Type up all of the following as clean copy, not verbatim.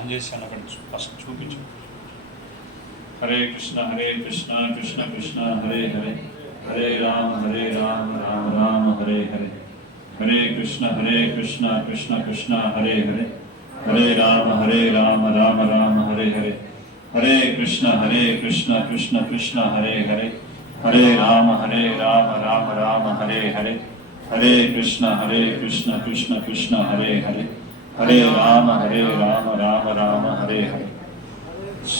On చేశాను అక్కడ first చూపించు. హరే కృష్ణ కృష్ణ కృష్ణ హరే హరే, హరే రామ రామ రామ హరే హరే, హరే కృష్ణ కృష్ణ కృష్ణ హరే హరే, హరే రామ రామ రామ హరే హరే, హరే కృష్ణ కృష్ణ కృష్ణ హరే హరే, హరే రామ రామ రామ హరే హరే, హరే కృష్ణ కృష్ణ కృష్ణ హరే హరే, హరే రామ రామ రామ హరే హరే.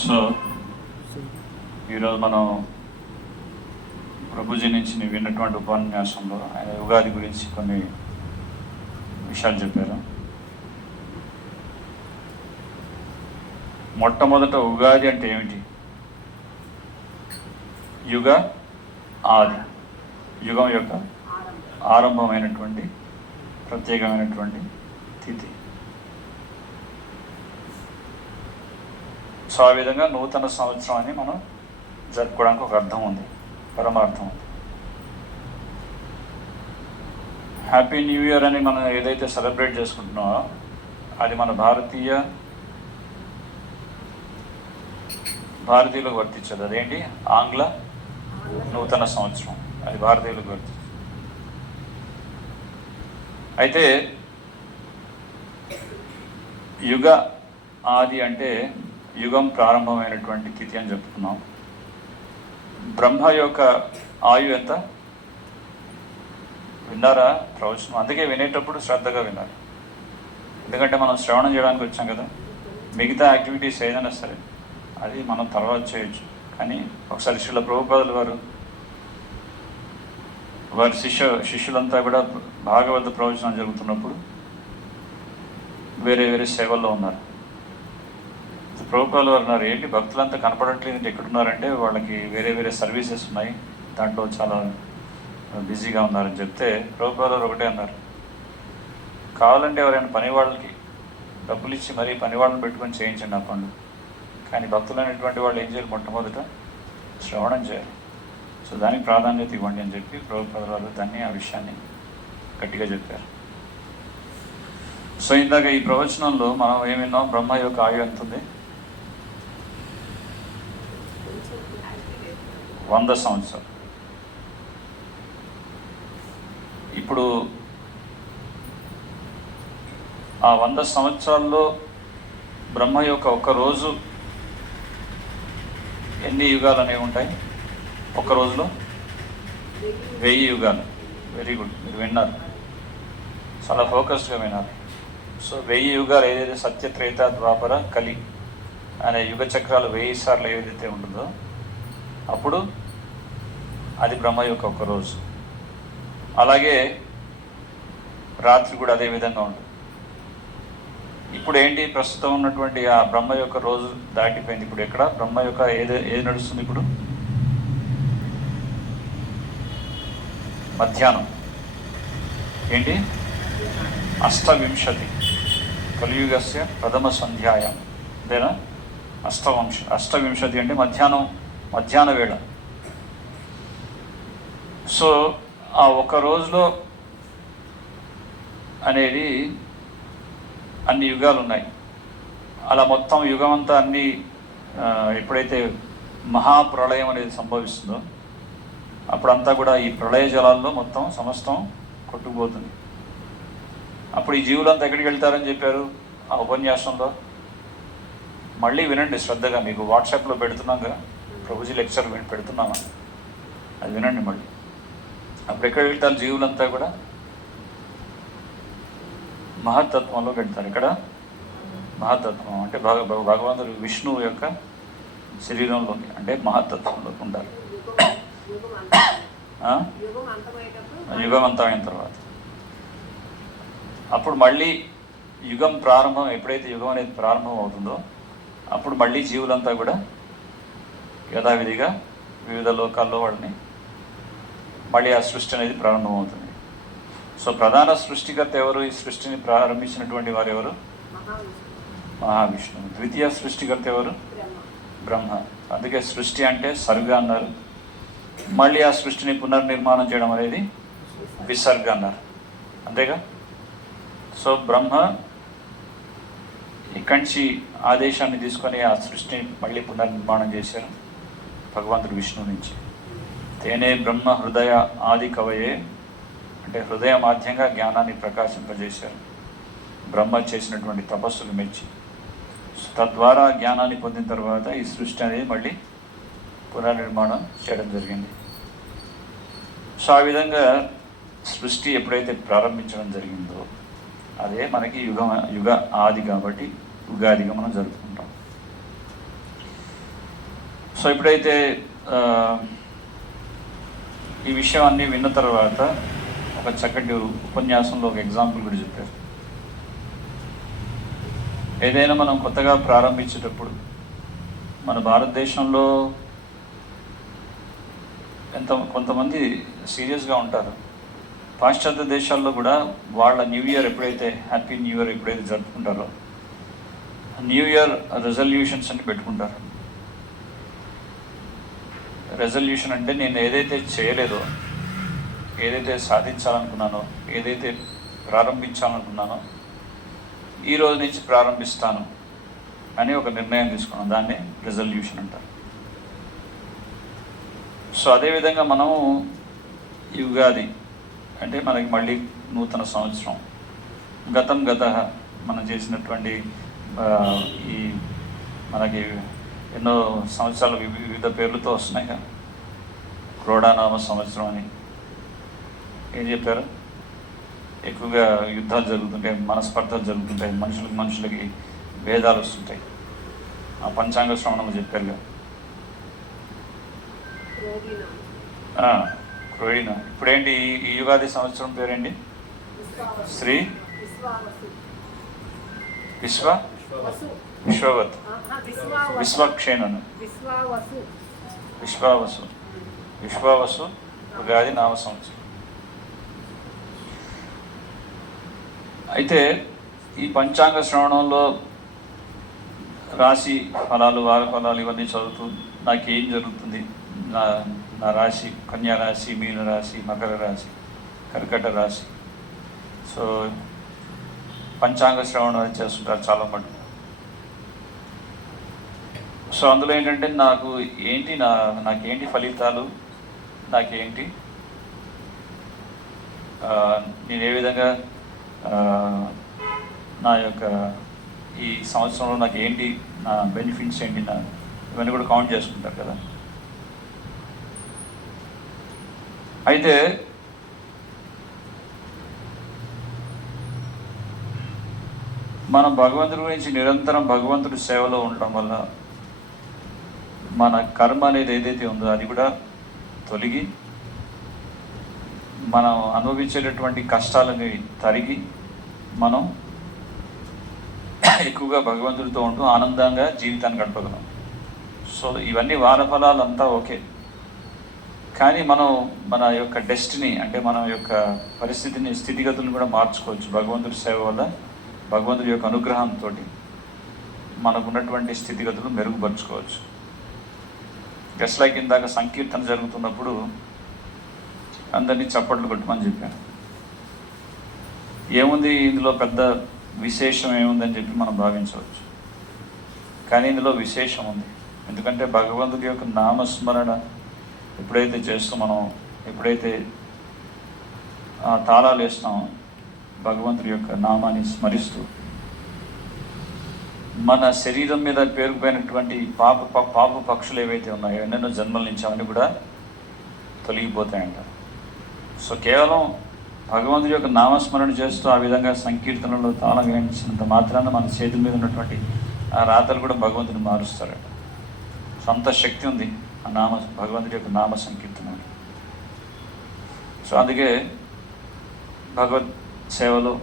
సో ఈరోజు మనం ప్రభుజీ నుంచి విన్నటువంటి ఉపన్యాసంలో ఆయన ఉగాది గురించి కొన్ని విషయాలు చెప్పారు. మొట్టమొదట ఉగాది అంటే ఏమిటి? యుగ ఆది, యుగం యొక్క ఆరంభమైనటువంటి ప్రత్యేకమైనటువంటి తిథి. సో ఆ విధంగా నూతన సంవత్సరం అని మనం జరుపుకోవడానికి ఒక అర్థం ఉంది, పరమార్థం ఉంది. హ్యాపీ న్యూ ఇయర్ అని మనం ఏదైతే సెలబ్రేట్ చేసుకుంటున్నామో అది మన భారతీయులకు వర్తించదు. అదేంటి? ఆంగ్ల నూతన సంవత్సరం, అది భారతీయులకు వర్తించదు. అయితే యుగ ఆది అంటే యుగం ప్రారంభమైనటువంటి తిథి అని చెప్పుకున్నాం. బ్రహ్మ యొక్క ఆయు ఎంత విన్నారా ప్రవచనం? అందుకే వినేటప్పుడు శ్రద్ధగా వినాలి. ఎందుకంటే మనం శ్రవణం చేయడానికి వచ్చాం కదా. మిగతా యాక్టివిటీస్ ఏదైనా సరే అది మనం తర్వాత చేయొచ్చు. కానీ ఒకసారి శ్రీల ప్రభుపాదులు వారి శిష్యులంతా కూడా భాగవత ప్రవచనం జరుగుతున్నప్పుడు వేరే వేరే సేవల్లో ఉన్నారు. ప్రభుపాదులు వారు అన్నారు, ఏంటి భక్తులంతా కనపడట్లేదు, ఎక్కడున్నారంటే వాళ్ళకి వేరే వేరే సర్వీసెస్ ఉన్నాయి, దాంట్లో చాలా బిజీగా ఉన్నారని చెప్తే ప్రభుపాదులు వారు ఒకటే అన్నారు, కావాలంటే ఎవరైనా పని వాళ్ళకి డబ్బులు ఇచ్చి మరీ పని వాళ్ళని పెట్టుకొని చేయించండి ఆ పనులు, కానీ భక్తులైనటువంటి వాళ్ళు ఏం చేయాలి? మొట్టమొదట శ్రవణం చేయాలి. సో దానికి ప్రాధాన్యత ఇవ్వండి అని చెప్పి ప్రభుపాదులు వారు దాన్ని ఆ విషయాన్ని గట్టిగా చెప్పారు. సో ఇందాక ఈ ప్రవచనంలో మనం ఏమి విన్నాం? బ్రహ్మ యొక్క ఆయు ఎంత ఉంది? 100 సంవత్సరాలు. ఇప్పుడు ఆ 100 సంవత్సరాల్లో బ్రహ్మ యొక్క ఒక రోజు ఎన్ని యుగాలు అనేవి ఉంటాయి? ఒక రోజులో 1000 యుగాలు. వెరీ గుడ్, మీరు విన్నారు, చాలా ఫోకస్డ్గా విన్నారు. సో 1000 యుగాలు ఏదైతే సత్యత్రేత ద్వాపర కలి అనే యుగ చక్రాలు 1000 సార్లు ఏదైతే ఉంటుందో అప్పుడు అది బ్రహ్మ యొక్క ఒక రోజు. అలాగే రాత్రి కూడా అదే విధంగా ఉంటుంది. ఇప్పుడు ఏంటి? ప్రస్తుతం ఉన్నటువంటి ఆ బ్రహ్మ యొక్క రోజు దాటిపోయింది. ఇప్పుడు ఎక్కడ బ్రహ్మ యొక్క ఏది నడుస్తుంది? ఇప్పుడు మధ్యాహ్నం. ఏంటి? 8 కలియుగస్య ప్రథమ సంధ్యాయం. అదేనా? 8 అంటే మధ్యాహ్న వేళ. సో ఆ ఒక రోజులో అనేది అన్ని యుగాలు ఉన్నాయి. అలా మొత్తం యుగం అంతా అన్ని ఎప్పుడైతే మహాప్రళయం అనేది సంభవిస్తుందో అప్పుడంతా కూడా ఈ ప్రళయ జలాల్లో మొత్తం సమస్తం కొట్టుకుపోతుంది. అప్పుడు ఈ జీవులంతా ఎక్కడికి వెళ్తారని చెప్పారు ఆ ఉపన్యాసంలో? మళ్ళీ వినండి శ్రద్ధగా. మీకు వాట్సాప్లో పెడుతున్నాం కదా, ప్రభుజీ లెక్చర్ పెడుతున్నామా, అది వినండి మళ్ళీ. అప్పుడు ఎక్కడ వెళ్తారు జీవులంతా కూడా? మహత్తత్వంలోకి వెళ్తారు. ఇక్కడ మహత్తత్వం అంటే భగవంతుడు విష్ణువు యొక్క శరీరంలోకి, అంటే మహత్తత్వంలోకి ఉంటారు. యుగం అంతమైన తర్వాత అప్పుడు మళ్ళీ యుగం ప్రారంభం, ఎప్పుడైతే యుగం అనేది ప్రారంభం అవుతుందో అప్పుడు మళ్ళీ జీవులంతా కూడా యథావిధిగా వివిధ లోకాల్లో వాళ్ళని మళ్ళీ ఆ సృష్టి అనేది ప్రారంభమవుతుంది. సో ప్రధాన సృష్టికర్త ఎవరు? ఈ సృష్టిని ప్రారంభించినటువంటి వారు ఎవరు? మహావిష్ణువు. ద్వితీయ సృష్టికర్త ఎవరు? బ్రహ్మ. అందుకే సృష్టి అంటే సర్గ అన్నారు. మళ్ళీ ఆ సృష్టిని పునర్నిర్మాణం చేయడం అనేది విసర్గ అన్నారు. అంతేగా? సో బ్రహ్మ ఇక్కడి నుంచి ఆదేశాన్ని తీసుకొని ఆ సృష్టిని మళ్ళీ పునర్నిర్మాణం చేశారు భగవంతుడు విష్ణువు నుంచి. తేనే బ్రహ్మ హృదయ ఆది కవయే, అంటే హృదయ మాధ్యంగా జ్ఞానాన్ని ప్రకాశింపజేశారు బ్రహ్మ చేసినటువంటి తపస్సులు మెచ్చి. తద్వారా జ్ఞానాన్ని పొందిన తర్వాత ఈ సృష్టి అనేది మళ్ళీ పునర్నిర్మాణం చేయడం జరిగింది. సో ఆ విధంగా సృష్టి ఎప్పుడైతే ప్రారంభించడం జరిగిందో అదే మనకి యుగ ఆది కాబట్టి ఉగాదిగా మనం జరుపుకుంటాం. సో ఎప్పుడైతే ఈ విషయం అన్నీ విన్న తర్వాత ఒక చక్కటి ఉపన్యాసంలో ఒక ఎగ్జాంపుల్ కూడా చెప్పారు. ఏదైనా మనం కొత్తగా ప్రారంభించేటప్పుడు మన భారతదేశంలో కొంతమంది సీరియస్గా ఉంటారు. పాశ్చాత్య దేశాల్లో కూడా వాళ్ళ న్యూ ఇయర్ ఎప్పుడైతే హ్యాపీ న్యూ ఇయర్ ఎప్పుడైతే జరుపుకుంటారో న్యూ ఇయర్ రెజల్యూషన్స్ అని పెట్టుకుంటారు. రెజల్యూషన్ అంటే నేను ఏదైతే చేయలేదో, ఏదైతే సాధించాలనుకున్నానో, ఏదైతే ప్రారంభించాలనుకున్నానో ఈ రోజు నుంచి ప్రారంభిస్తాను అని ఒక నిర్ణయం తీసుకున్నాం. దాన్ని రెజల్యూషన్ అంటారు. సో అదేవిధంగా మనము ఈ ఉగాది అంటే మనకి మళ్ళీ నూతన సంవత్సరం, గత మనం చేసినటువంటి ఈ మనకి ఎన్నో సంవత్సరాలు వివిధ పేర్లతో వస్తున్నాయి కదా. క్రోడానామ సంవత్సరం అని ఏం చెప్పారు, ఎక్కువగా యుద్ధాలు జరుగుతుంటాయి, మనస్పర్ధలు జరుగుతుంటాయి, మనుషులకి భేదాలు వస్తుంటాయి. ఆ పంచాంగ శ్రవణం చెప్పారు కదా. క్రోడినా. ఇప్పుడేంటి ఈ యుగాది సంవత్సరం పేరేంటి? శ్రీ విశ్వవత్ విశ్వక్షేణను విశ్వావసు ఉగాది నామ సంవత్సరం. అయితే ఈ పంచాంగ శ్రవణంలో రాశి ఫలాలు, వార ఫలాలు ఇవన్నీ చదువుతూ నాకేం జరుగుతుంది, నా రాశి కన్యా రాశి, మీన రాశి, మకర రాశి, కర్కట రాశి. సో పంచాంగ శ్రవణం చేస్తుంటారు చాలా మటుకు. సో అందులో ఏంటంటే నాకేంటి ఫలితాలు, నాకేంటి నేను ఏ విధంగా నా యొక్క ఈ సంవత్సరంలో నాకు ఏంటి, నా బెనిఫిట్స్ ఏంటి, ఇవన్నీ కూడా కౌంట్ చేసుకుంటారు కదా. అయితే మనం భగవంతుడి గురించి నిరంతరం భగవంతుడి సేవలో ఉండటం వల్ల మన కర్మ అనేది ఏదైతే ఉందో అది కూడా తొలగి మనం అనుభవించేటటువంటి కష్టాలని తరిగి మనం ఎక్కువగా భగవంతుడితో ఉంటూ ఆనందంగా జీవితాన్ని గడపగలం. సో ఇవన్నీ వారఫలాలంతా ఓకే, కానీ మనం మన యొక్క డెస్టినీ అంటే మన యొక్క పరిస్థితిని, స్థితిగతులను కూడా మార్చుకోవచ్చు భగవంతుడి సేవ వల్ల. భగవంతుడి యొక్క అనుగ్రహంతో మనకున్నటువంటి స్థితిగతులు మెరుగుపరుచుకోవచ్చు. జస్ట్ లైక్ ఇందాక సంకీర్తన జరుగుతున్నప్పుడు అందరినీ చప్పట్లు కొట్టమని చెప్పాను. ఏముంది ఇందులో పెద్ద విశేషం ఏముందని చెప్పి మనం భావించవచ్చు, కానీ ఇందులో విశేషం ఉంది. ఎందుకంటే భగవంతుడి యొక్క నామస్మరణ ఎప్పుడైతే చేస్తూ మనం ఎప్పుడైతే తాళాలు వేస్తామో భగవంతుడి యొక్క నామాన్ని స్మరిస్తూ మన శరీరం మీద పేరుకుపోయినటువంటి పాప పక్షులు ఏవైతే ఉన్నాయో ఎన్నెన్నో జన్మల నుంచి అవన్నీ కూడా తొలగిపోతాయంట. సో కేవలం భగవంతుడి యొక్క నామస్మరణ చేస్తూ ఆ విధంగా సంకీర్తనలో తాళం వేయించినంత మాత్రాన మన చేతుల మీద ఉన్నటువంటి ఆ రాతలు కూడా భగవంతుని మారుస్తారట. సొంత శక్తి ఉంది ఆ భగవంతుడి యొక్క నామ సంకీర్తన. సో అందుకే భగవద్ సేవలో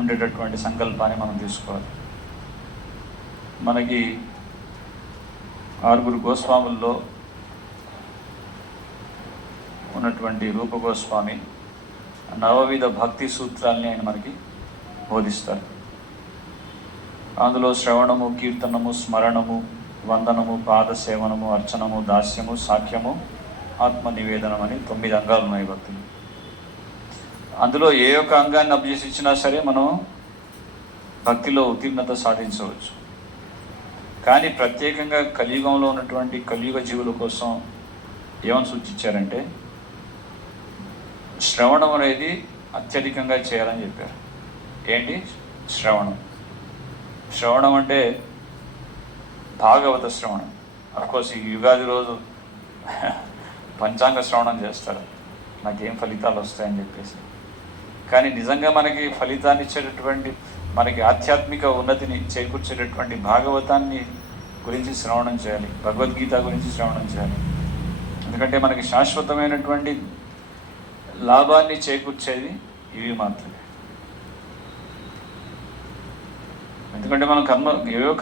ఉండేటటువంటి సంకల్పాన్ని మనం తీసుకోవాలి. మనకి 6 గోస్వాముల్లో ఉన్నటువంటి రూప గోస్వామి నవవిధ భక్తి సూత్రాల్ని ఆయన మనకి బోధిస్తారు. అందులో శ్రవణము, కీర్తనము, స్మరణము, వందనము, పాద సేవనము, అర్చనము, దాస్యము, సాఖ్యము, ఆత్మ నివేదనం అని 9 అంగాలు ఉన్నాయి భక్తులు. అందులో ఏ ఒక్క అంగాన్ని అభ్యసించినా సరే మనం భక్తిలో ఉత్తీర్ణత సాధించవచ్చు. కానీ ప్రత్యేకంగా కలియుగంలో ఉన్నటువంటి కలియుగ జీవుల కోసం ఏమని సూచించారంటే శ్రవణం అనేది అత్యధికంగా చేయాలని చెప్పారు. ఏంటి శ్రవణం? శ్రవణం అంటే భాగవత శ్రవణం. అఫ్కోర్స్ ఈ యుగాది రోజు పంచాంగ శ్రవణం చేస్తారు, నాకేం ఫలితాలు వస్తాయని చెప్పేసి. కానీ నిజంగా మనకి ఫలితాన్ని ఇచ్చేటటువంటి, మనకి ఆధ్యాత్మిక ఉన్నతిని చేకూర్చేటటువంటి భాగవతాన్ని గురించి శ్రవణం చేయాలి, భగవద్గీత గురించి శ్రవణం చేయాలి. ఎందుకంటే మనకి శాశ్వతమైనటువంటి లాభాన్ని చేకూర్చేది ఇవి మాత్రమే. ఎందుకంటే మనం ఏవో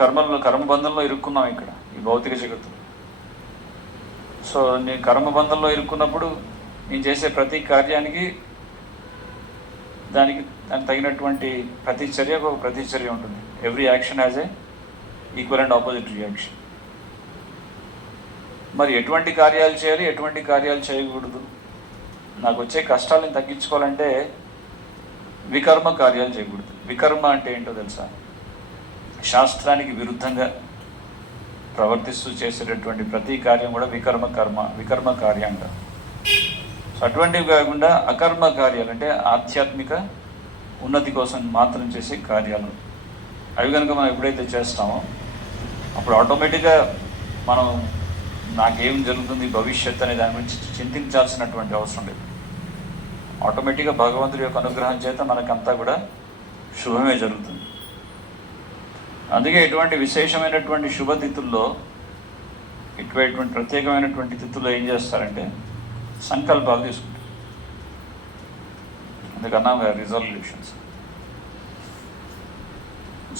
కర్మబంధంలో ఇరుక్కున్నాం ఇక్కడ ఈ భౌతిక జగత్తులో. సో నేను కర్మబంధంలో ఇరుక్కున్నప్పుడు నేను చేసే ప్రతి కార్యానికి దానికి తగినటువంటి ప్రతిచర్యకు ఒక ప్రతిచర్య ఉంటుంది. Every action has a equal and opposite reaction. మరి ఎటువంటి కార్యాలు చేయాలి, ఎటువంటి కార్యాలు చేయకూడదు? నాకు వచ్చే కష్టాలను తగ్గించుకోవాలంటే వికర్మ కార్యాలు చేయకూడదు. వికర్మ అంటే ఏంటో తెలుసా? శాస్త్రానికి విరుద్ధంగా ప్రవర్తిస్తూ చేసేటటువంటి ప్రతి కార్యం కూడా వికర్మ కార్యంగా. సో అటువంటివి కాకుండా అకర్మ కార్యాలు అంటే ఆధ్యాత్మిక ఉన్నతి కోసం మాత్రం చేసే కార్యాలు. అవి కనుక మనం ఎప్పుడైతే చేస్తామో అప్పుడు ఆటోమేటిక్గా మనం నాకేం జరుగుతుంది భవిష్యత్ అనే దాని గురించి చింతించాల్సినటువంటి అవసరం లేదు. ఆటోమేటిక్గా భగవంతుడి యొక్క అనుగ్రహం చేత మనకంతా కూడా శుభమే జరుగుతుంది. అందుకే ఇటువంటి విశేషమైనటువంటి శుభతిథుల్లో, ఇటువంటి ప్రత్యేకమైనటువంటి తిథుల్లో ఏం చేస్తారంటే సంకల్పాలు తీసుకుంటారు. అందుకన్నా రిజల్యూషన్స్.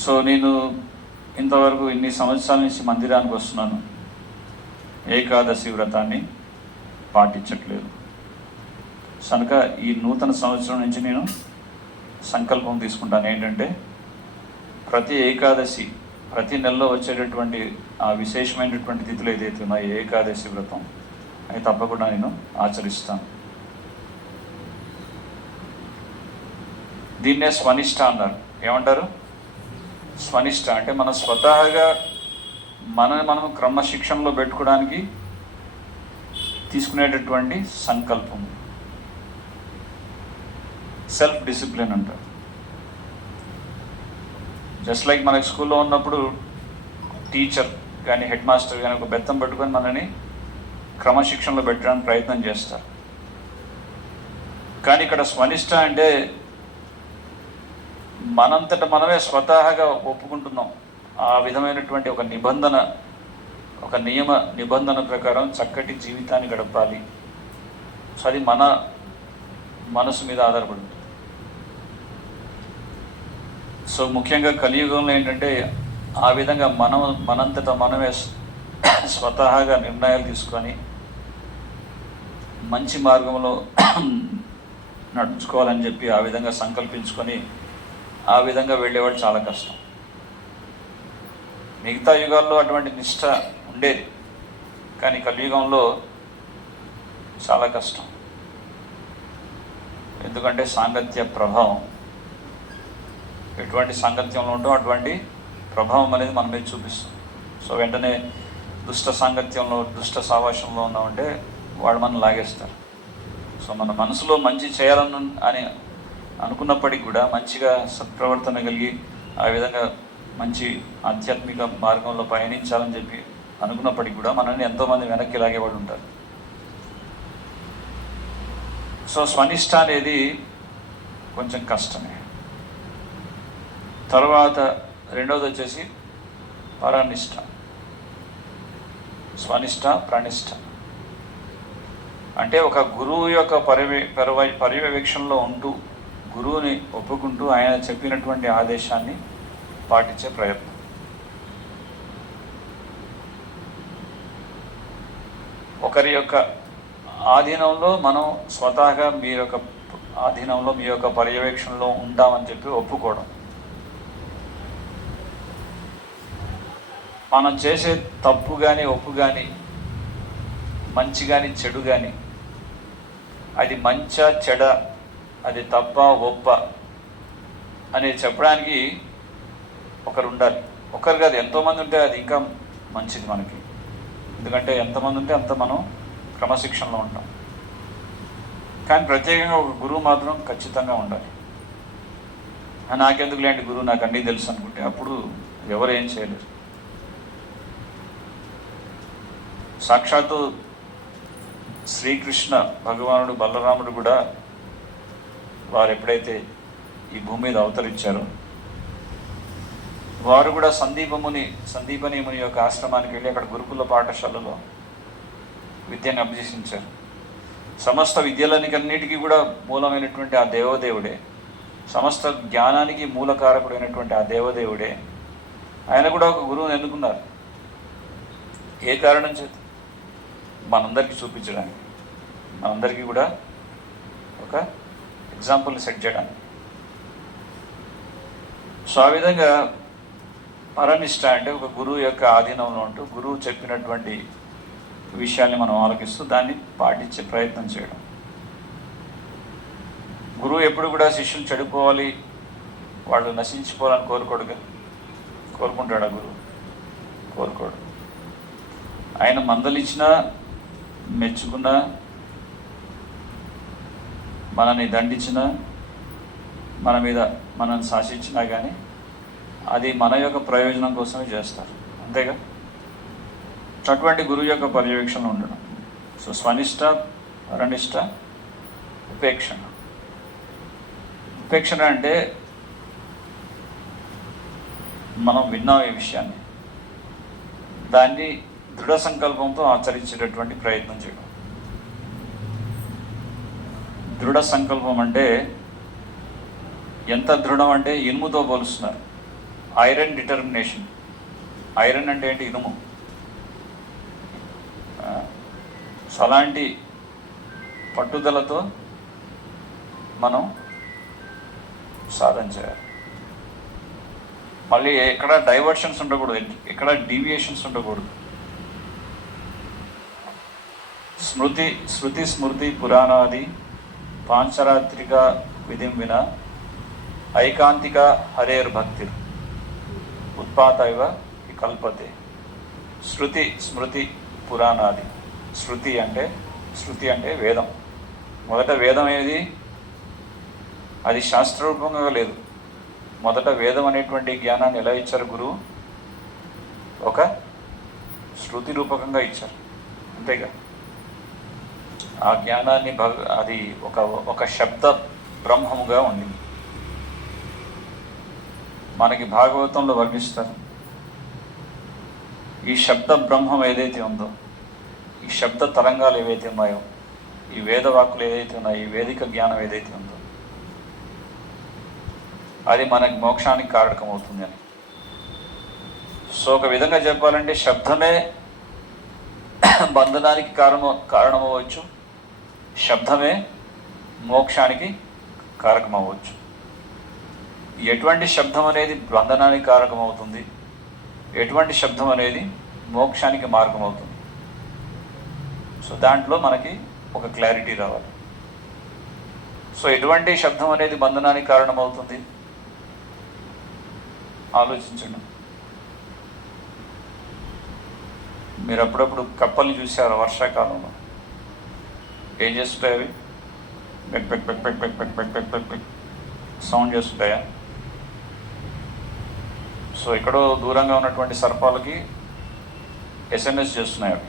సో నేను ఇంతవరకు ఇన్ని సంవత్సరాల నుంచి మందిరానికి వస్తున్నాను, ఏకాదశి వ్రతాన్ని పాటించట్లేదు. కనుక ఈ నూతన సంవత్సరం నుంచి నేను సంకల్పం తీసుకుంటాను. ఏంటంటే ప్రతి ఏకాదశి, ప్రతి నెలలో వచ్చేటటువంటి ఆ విశేషమైనటువంటి తిథులు ఏదైతే ఉన్నాయో ఏకాదశి వ్రతం అది తప్పకుండా నేను ఆచరిస్తాను. దీన్నే స్వనిష్ట అన్నారు. ఏమంటారు? స్వనిష్ట అంటే మన స్వతహాగా మనం క్రమశిక్షణలో పెట్టుకోవడానికి తీసుకునేటటువంటి సంకల్పం, సెల్ఫ్ డిసిప్లిన్ అంటారు. జస్ట్ లైక్ మనకి స్కూల్లో ఉన్నప్పుడు టీచర్ కానీ హెడ్ మాస్టర్ కానీ ఒక బెత్తం పట్టుకొని మనని క్రమశిక్షణలో పెట్టడానికి ప్రయత్నం చేస్తారు. కానీ ఇక్కడ స్వనిష్ట అంటే మనంతట మనమే స్వతహాగా ఒప్పుకుంటున్నాం ఆ విధమైనటువంటి ఒక నిబంధన, ఒక నియమ నిబంధన ప్రకారం చక్కటి జీవితాన్ని గడపాలి. సో అది మన మనసు మీద ఆధారపడి ఉంటుంది. సో ముఖ్యంగా కలియుగంలో ఏంటంటే ఆ విధంగా మనంతటా మనమే స్వతహాగా నిర్ణయాలు తీసుకొని మంచి మార్గంలో నడుచుకోవాలని చెప్పి ఆ విధంగా సంకల్పించుకొని ఆ విధంగా వెళ్ళేవాడు చాలా కష్టం. మిగతా యుగాల్లో అటువంటి నిష్ట ఉండేది, కానీ కలియుగంలో చాలా కష్టం. ఎందుకంటే సాంగత్య ప్రభావం, ఎటువంటి సాంగత్యంలో ఉంటో అటువంటి ప్రభావం అనేది మన మీద చూపిస్తుంది. సో వెంటనే దుష్ట సాంగత్యంలో, దుష్ట సావాసంలో ఉన్నామంటే వాడు మనం లాగేస్తారు. సో మన మనసులో మంచి చేయాలని అనుకున్నప్పటికీ కూడా మంచిగా సత్ప్రవర్తన కలిగి ఆ విధంగా మంచి ఆధ్యాత్మిక మార్గంలో పయనించాలని చెప్పి అనుకున్నప్పటికీ కూడా మనల్ని ఎంతోమంది వెనక్కి లాగేవాడు ఉంటారు. సో స్వనిష్ట అనేది కొంచెం కష్టమే. తర్వాత రెండవది వచ్చేసి పరనిష్ట. స్వనిష్ట, ప్రనిష్ట అంటే ఒక గురువు యొక్క పర్యవేక్షణలో ఉంటూ, గురువుని ఒప్పుకుంటూ ఆయన చెప్పినటువంటి ఆదేశాన్ని పాటించే ప్రయత్నం. ఒకరి యొక్క ఆధీనంలో మనం స్వతహాగా మీ యొక్క ఆధీనంలో, మీ యొక్క పర్యవేక్షణలో ఉంటామని చెప్పి ఒప్పుకోవడం. మనం చేసే తప్పు కానీ ఒప్పు కానీ, మంచి కానీ చెడు కానీ, అది మంచా చెడ, అది తప్ప ఒప్ప అని చెప్పడానికి ఒకరు ఉండాలి. ఒకరు కాదు, ఎంతోమంది ఉంటే అది ఇంకా మంచిది మనకి. ఎందుకంటే ఎంతమంది ఉంటే అంత మనం క్రమశిక్షణలో ఉంటాం. కానీ ప్రత్యేకంగా ఒక గురువు మాత్రం ఖచ్చితంగా ఉండాలి. నాకెందుకు లేండి గురువు, నాకు అన్నీ తెలుసు అనుకుంటే అప్పుడు ఎవరు ఏం చేయలేరు. సాక్షాత్తు శ్రీకృష్ణ భగవానుడు బలరాముడు కూడా వారు ఎప్పుడైతే ఈ భూమి మీద అవతరించారో వారు కూడా సందీపని ముని యొక్క ఆశ్రమానికి వెళ్ళి అక్కడ గురుకుల పాఠశాలలో విద్యను అభ్యసించారు. సమస్త విద్యలన్నిటికీ కూడా మూలమైనటువంటి ఆ దేవదేవుడే, సమస్త జ్ఞానానికి మూలకారకుడైనటువంటి ఆ దేవదేవుడే ఆయన కూడా ఒక గురువుని ఎన్నుకున్నారు. ఏ కారణం చేత? మనందరికీ చూపించడానికి, మనందరికీ కూడా ఒక ఎగ్జాంపుల్ని సెట్ చేయడానికి. సో ఆ విధంగా పరనిష్ట అంటే ఒక గురువు యొక్క ఆధీనంలో ఉంటూ గురువు చెప్పినటువంటి విషయాన్ని మనం ఆలోకిస్తూ దాన్ని పాటించే ప్రయత్నం చేయడం. గురువు ఎప్పుడు కూడా శిష్యులు చెడిపోవాలి, వాళ్ళు నశించిపోవాలని కోరుకుంటాడు. ఆ గురువు కోరుకోడు. ఆయన మందలిచ్చినా మెచ్చుకున్నా మనని దండించినా మన మీద మనల్ని శాసించినా కానీ అది మన యొక్క ప్రయోజనం కోసమే చేస్తారు, అంతేగా. అటువంటి గురువు యొక్క పర్యవేక్షణ ఉండడం. సో స్వనిష్ట, పరనిష్ట, ఉపేక్షణ. ఉపేక్షణ అంటే మనం విన్నాం ఈ విషయాన్ని, దాన్ని దృఢ సంకల్పంతో ఆచరించేటటువంటి ప్రయత్నం చేయడం. దృఢ సంకల్పం అంటే ఎంత దృఢం అంటే ఇనుముతో పోలుస్తున్నారు. Iron determination. ఐరన్ అంటే ఏంటి? ఇనుము. సో అలాంటి పట్టుదలతో మనం సాధన చేయాలి. మళ్ళీ ఎక్కడ డైవర్షన్స్ ఉండకూడదు, ఎక్కడ డీవియేషన్స్ ఉండకూడదు. శృతి స్మృతి పురాణాది పాంచరాత్రిక విధిం విన ఐకాంతిక హరేర్భక్తిర్ ఉత్పాత ఇవ కల్పతే. శృతి స్మృతి పురాణాది. శృతి అంటే వేదం. మొదట వేదం ఏది? అది శాస్త్రరూపంగా లేదు. మొదట వేదం అనేటువంటి జ్ఞానాన్ని ఎలా ఇచ్చారు గురువు? ఒక శృతి రూపకంగా ఇచ్చారు, అంతేగా. ఆ జ్ఞానాన్ని అది ఒక శబ్ద బ్రహ్మముగా ఉండింది. మనకి భాగవతంలో వర్ణిస్తారు. ఈ శబ్ద బ్రహ్మం ఏదైతే ఉందో, ఈ శబ్ద తరంగాలు ఏవైతే ఉన్నాయో, ఈ వేదవాక్కులు ఏదైతే ఉన్నాయో, ఈ వేదిక జ్ఞానం ఏదైతే ఉందో అది మనకి మోక్షానికి కారకమవుతుంది అని. సో ఒక విధంగా చెప్పాలంటే శబ్దమే బంధనానికి కారణమవ్వచ్చు, శబ్దమే మోక్షానికి కారకమవ్వచ్చు. ఎటువంటి శబ్దం అనేది బంధనానికి కారకమవుతుంది, ఎటువంటి శబ్దం అనేది మోక్షానికి మార్గం అవుతుంది. సో దాంట్లో మనకి ఒక క్లారిటీ రావాలి. సో ఎటువంటి శబ్దం అనేది బంధనానికి కారణమవుతుంది ఆలోచించండి. మీరు అప్పుడప్పుడు కప్పల్ని చూసారు వర్షాకాలంలో? ఏం చేస్తుంటాయి అవి? పెక్ పెక్ పెక్ పెక్ పెక్ పెక్ పెక్ పెక్ పెక్ పెక్ సౌండ్ చేస్తుంటాయా? సో ఎక్కడో దూరంగా ఉన్నటువంటి సర్పాలకి ఎస్ఎంఎస్ చేస్తున్నాయి అవి,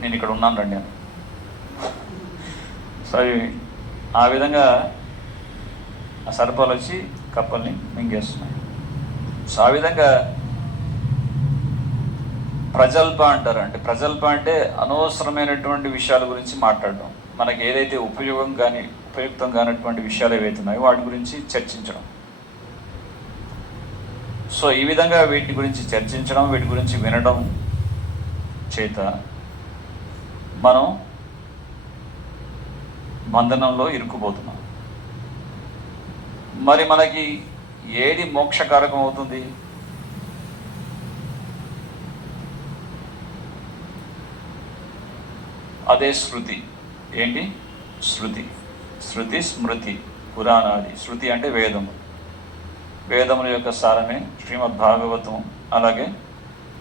నేను ఇక్కడ ఉన్నాను రండి అని. సో ఆ విధంగా ఆ సర్పాలు వచ్చి కప్పల్ని మింగేస్తున్నాయి. సో ఆ విధంగా ప్రజల్ప అంటారు. అంటే ప్రజల్ప అంటే అనవసరమైనటువంటి విషయాల గురించి మాట్లాడడం, మనకి ఏదైతే ఉపయుక్తం కానటువంటి విషయాలు ఏవైతే ఉన్నాయో వాటి గురించి చర్చించడం. సో ఈ విధంగా వీటి గురించి చర్చించడం, వీటి గురించి వినడం చేత మనం బంధనంలో ఇరుక్కుపోతున్నాం. మరి మనకి ఏది మోక్షకారకం అవుతుంది? అదే శృతి. ఏంటి? శృతి. శృతి స్మృతి పురాణాది. శృతి అంటే వేదము, వేదముల యొక్క సారమే శ్రీమద్ భాగవతం, అలాగే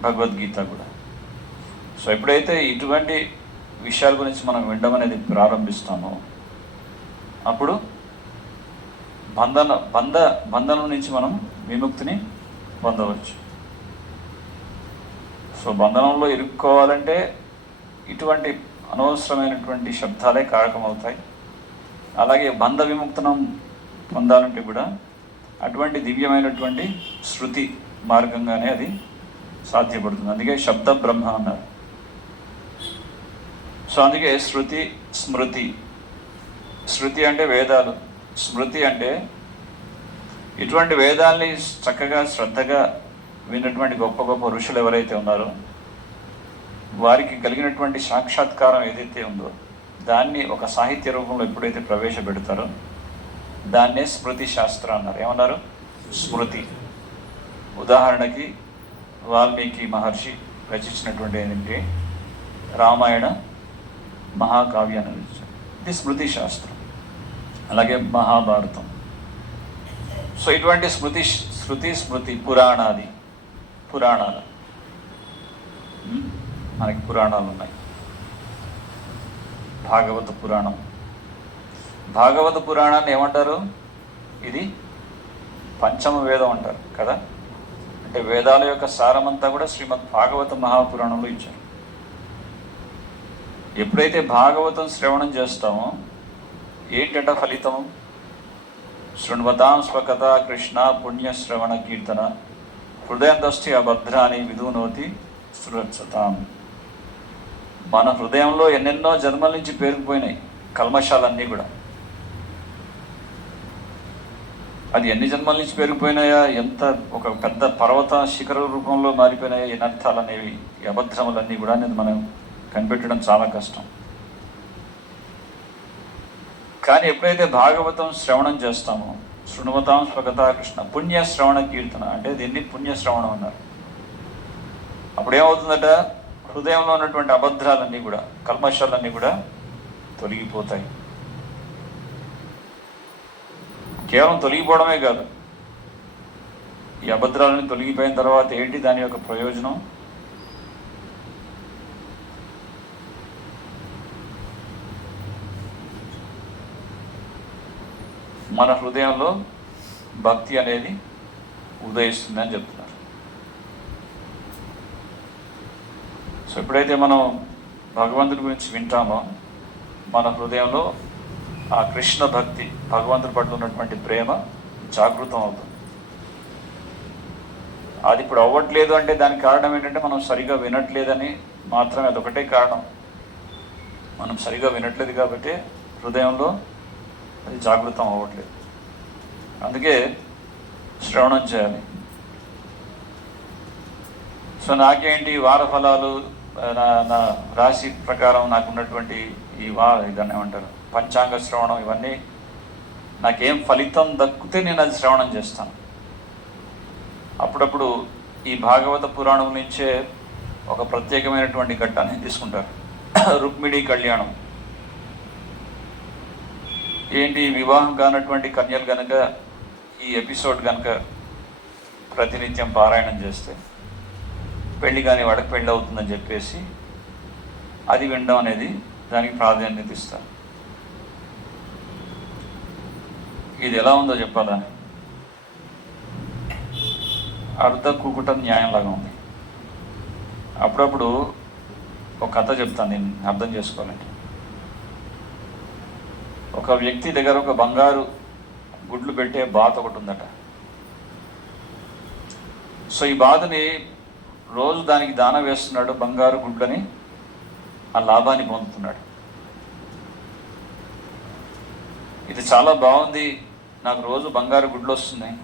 భగవద్గీత కూడా. సో ఎప్పుడైతే ఇటువంటి విషయాల గురించి మనం వినడం అనేది ప్రారంభిస్తామో అప్పుడు బంధనం నుంచి మనం విముక్తిని పొందవచ్చు. సో బంధనంలో ఇరుక్కోవాలంటే ఇటువంటి అనవసరమైనటువంటి శబ్దాలే కారకమవుతాయి. అలాగే బంధ విముక్తనం పొందాలంటే కూడా అటువంటి దివ్యమైనటువంటి శృతి మార్గంగానే అది సాధ్యపడుతుంది. అందుకే శబ్ద బ్రహ్మ అన్నారు. సో అందుకే శృతి, స్మృతి. శృతి అంటే వేదాలు, స్మృతి అంటే ఇటువంటి వేదాల్ని చక్కగా శ్రద్ధగా విన్నటువంటి గొప్ప గొప్ప ఋషులు ఎవరైతే ఉన్నారో వారికి కలిగినటువంటి సాక్షాత్కారం ఏదైతే ఉందో దాన్ని ఒక సాహిత్య రూపంలో ఎప్పుడైతే ప్రవేశపెడతారో దాన్నే స్మృతి శాస్త్రం అన్నారు. ఏమన్నారు? స్మృతి. ఉదాహరణకి వాల్మీకి మహర్షి రచించినటువంటి ఏంటంటే రామాయణ మహాకావ్యాన్ని రచించారు, ఇది స్మృతి శాస్త్రం. అలాగే మహాభారతం. సో ఇటువంటి శృతి స్మృతి పురాణాలు మనకి పురాణాలు ఉన్నాయి. భాగవత పురాణాన్ని ఏమంటారు? ఇది పంచమ వేదం అంటారు కదా. అంటే వేదాల యొక్క సారమంతా కూడా శ్రీమద్ భాగవత మహాపురాణంలో ఇచ్చారు. ఎప్పుడైతే భాగవతం శ్రవణం చేస్తామో ఏంటంట ఫలితం? శృణ్వతాం స్వకథా కృష్ణ పుణ్యశ్రవణ కీర్తన హృదయంతస్థి అభద్రాని విధూనోతి సురక్షతాం. మన హృదయంలో ఎన్నెన్నో జన్మల నుంచి పేరుకుపోయినాయి కల్మషాలన్నీ కూడా. అది ఎన్ని జన్మల నుంచి పేరుకుపోయినాయా, ఎంత ఒక పెద్ద పర్వత శిఖర రూపంలో మారిపోయినాయా అనర్థాలు అనేవి, ఈ అభద్రములన్నీ కూడా అనేది మనం కనిపెట్టడం చాలా కష్టం. కానీ ఎప్పుడైతే భాగవతం శ్రవణం చేస్తామో శృణువతాం స్వగతా కృష్ణ పుణ్యశ్రవణ కీర్తన అంటే దీన్ని పుణ్యశ్రవణం అన్నారు. అప్పుడు ఏమవుతుందట? హృదయంలో ఉన్నటువంటి అభద్రాలన్నీ కూడా, కల్మషాలన్నీ కూడా తొలగిపోతాయి. కేవలం తొలగిపోవడమే కాదు, ఈ అభద్రాలన్నీ తొలగిపోయిన తర్వాత ఏంటి దాని యొక్క ప్రయోజనం? మన హృదయంలో భక్తి అనేది ఉదయిస్తుంది అని చెప్తున్నారు. సో ఎప్పుడైతే మనం భగవంతుడి గురించి వింటామో మన హృదయంలో ఆ కృష్ణ భక్తి, భగవంతుడి పట్ల ఉన్నటువంటి ప్రేమ జాగృతం అవుతుంది. అది ఇప్పుడు అవ్వట్లేదు అంటే దానికి కారణం ఏంటంటే మనం సరిగా వినట్లేదని మాత్రమే, అదొకటే కారణం. మనం సరిగా వినట్లేదు కాబట్టి హృదయంలో అది జాగృతం అవ్వట్లేదు. అందుకే శ్రవణం చేయాలి. సో నాకేంటి వార ఫలాలు, నా రాశి ప్రకారం నాకున్నటువంటి దాన్ని ఏమంటారు పంచాంగ శ్రవణం, ఇవన్నీ నాకేం ఫలితం దక్కితే నేను అది శ్రవణం చేస్తాను. అప్పుడప్పుడు ఈ భాగవత పురాణం నుంచే ఒక ప్రత్యేకమైనటువంటి ఘట్టాన్ని తీసుకుంటారు, రుక్మిణీ కళ్యాణం. ఏంటి, వివాహం కానటువంటి కన్యలు కనుక ఈ ఎపిసోడ్ కనుక ప్రతినిత్యం పారాయణం చేస్తే పెళ్లి కాని వాడికి పెళ్ళి అవుతుందని చెప్పేసి అది వినడం అనేది దానికి ప్రాధాన్యత ఇస్తారు. ఇది ఎలా ఉందో చెప్పాలా? అర్ధ కూకుట న్యాయంలాగా ఉంది. అప్పుడప్పుడు ఒక కథ చెప్తాను, నేను అర్థం చేసుకోవాలంటే. ఒక వ్యక్తి దగ్గర ఒక బంగారు గుడ్లు పెట్టే బాత్ ఒకటి ఉందట. సో ఈ బాతుని రోజు దానికి దాన వేస్తున్నాడు, బంగారు గుడ్లని ఆ లాభాన్ని పొందుతున్నాడు. ఇది చాలా బాగుంది, నాకు రోజు బంగారు గుడ్లు వస్తున్నాయి,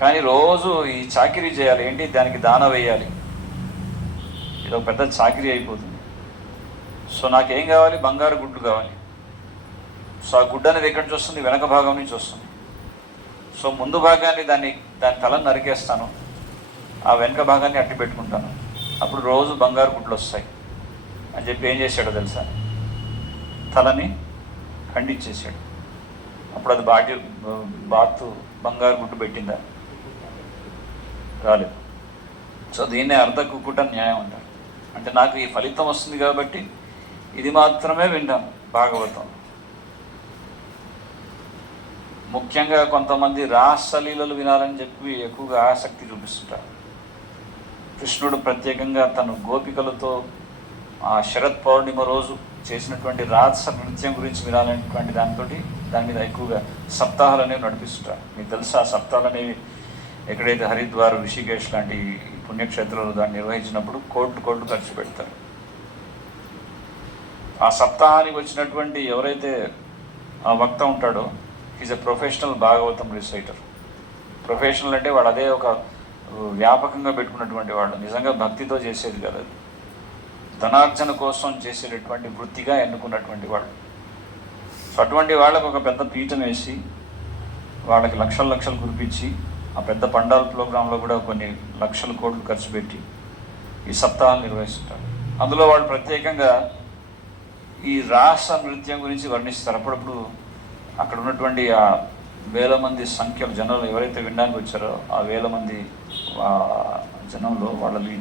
కానీ రోజు ఈ చాకిరీ చేయాలి, ఏంటి దానికి దాన వేయాలి, ఇది ఒక పెద్ద చాకిరీ అయిపోతుంది. సో నాకేం కావాలి? బంగారు గుడ్లు కావాలి. సో ఆ గుడ్డ అనేది ఎక్కడి నుంచి వస్తుంది? వెనక భాగం నుంచి వస్తుంది. సో ముందు భాగాన్ని దాని తలను నరికేస్తాను, ఆ వెనక భాగాన్ని అట్టి పెట్టుకుంటాను, అప్పుడు రోజు బంగారు గుడ్లు వస్తాయి అని చెప్పి ఏం చేశాడో తెలుసా? తలని ఖండించేశాడు. అప్పుడు అది బాతు బంగారు గుట్టు పెట్టిందా? రాలేదు. సో దీన్నే అర్ధ కుక్కుట న్యాయం అంటారు. అంటే నాకు ఈ ఫలితం వస్తుంది కాబట్టి ఇది మాత్రమే వింటాను భాగవతం. ముఖ్యంగా కొంతమంది రాసలీలలు వినాలని చెప్పి ఎక్కువగా ఆసక్తి చూపిస్తుంటారు. కృష్ణుడు ప్రత్యేకంగా తను గోపికలతో ఆ శరత్ పౌర్ణిమ రోజు చేసినటువంటి రాస నృత్యం గురించి వినాలనేటువంటి దాని మీద ఎక్కువగా సప్తాహాలు అనేవి నడిపిస్తుంటారు. మీకు తెలుసా, ఆ సప్తాహాలు అనేవి ఎక్కడైతే హరిద్వార్, ఋషికేశ్ లాంటి పుణ్యక్షేత్రాలు దాన్ని నిర్వహించినప్పుడు కోట్లు ఖర్చు పెడతారు. ఆ సప్తాహానికి వచ్చినటువంటి ఎవరైతే ఆ వక్త ఉంటాడో is a professional Bhagavatam reciter. Professional అంటే వాడు అదే ఒక వ్యాపకంగా పెట్టుకున్నటువంటి వాళ్ళు, నిజంగా భక్తితో చేసేది కదా, ధనార్జన కోసం చేసేటటువంటి వృత్తిగా ఎన్నుకున్నటువంటి వాళ్ళు. సో అటువంటి వాళ్ళకు ఒక పెద్ద పీఠం వేసి వాళ్ళకి లక్షలు కురిపించి ఆ పెద్ద పండాల్ ప్రోగ్రాంలో కూడా కొన్ని లక్షల కోట్లు ఖర్చు పెట్టి ఈ సప్తాహాలు నిర్వహిస్తుంటారు. అందులో వాళ్ళు ప్రత్యేకంగా ఈ రాస నృత్యం గురించి వర్ణిస్తారు. అప్పుడప్పుడు అక్కడ ఉన్నటువంటి ఆ వేల మంది సంఖ్యలో జనాలు ఎవరైతే వినడానికి వచ్చారో ఆ వేల మంది జనంలో వాళ్ళని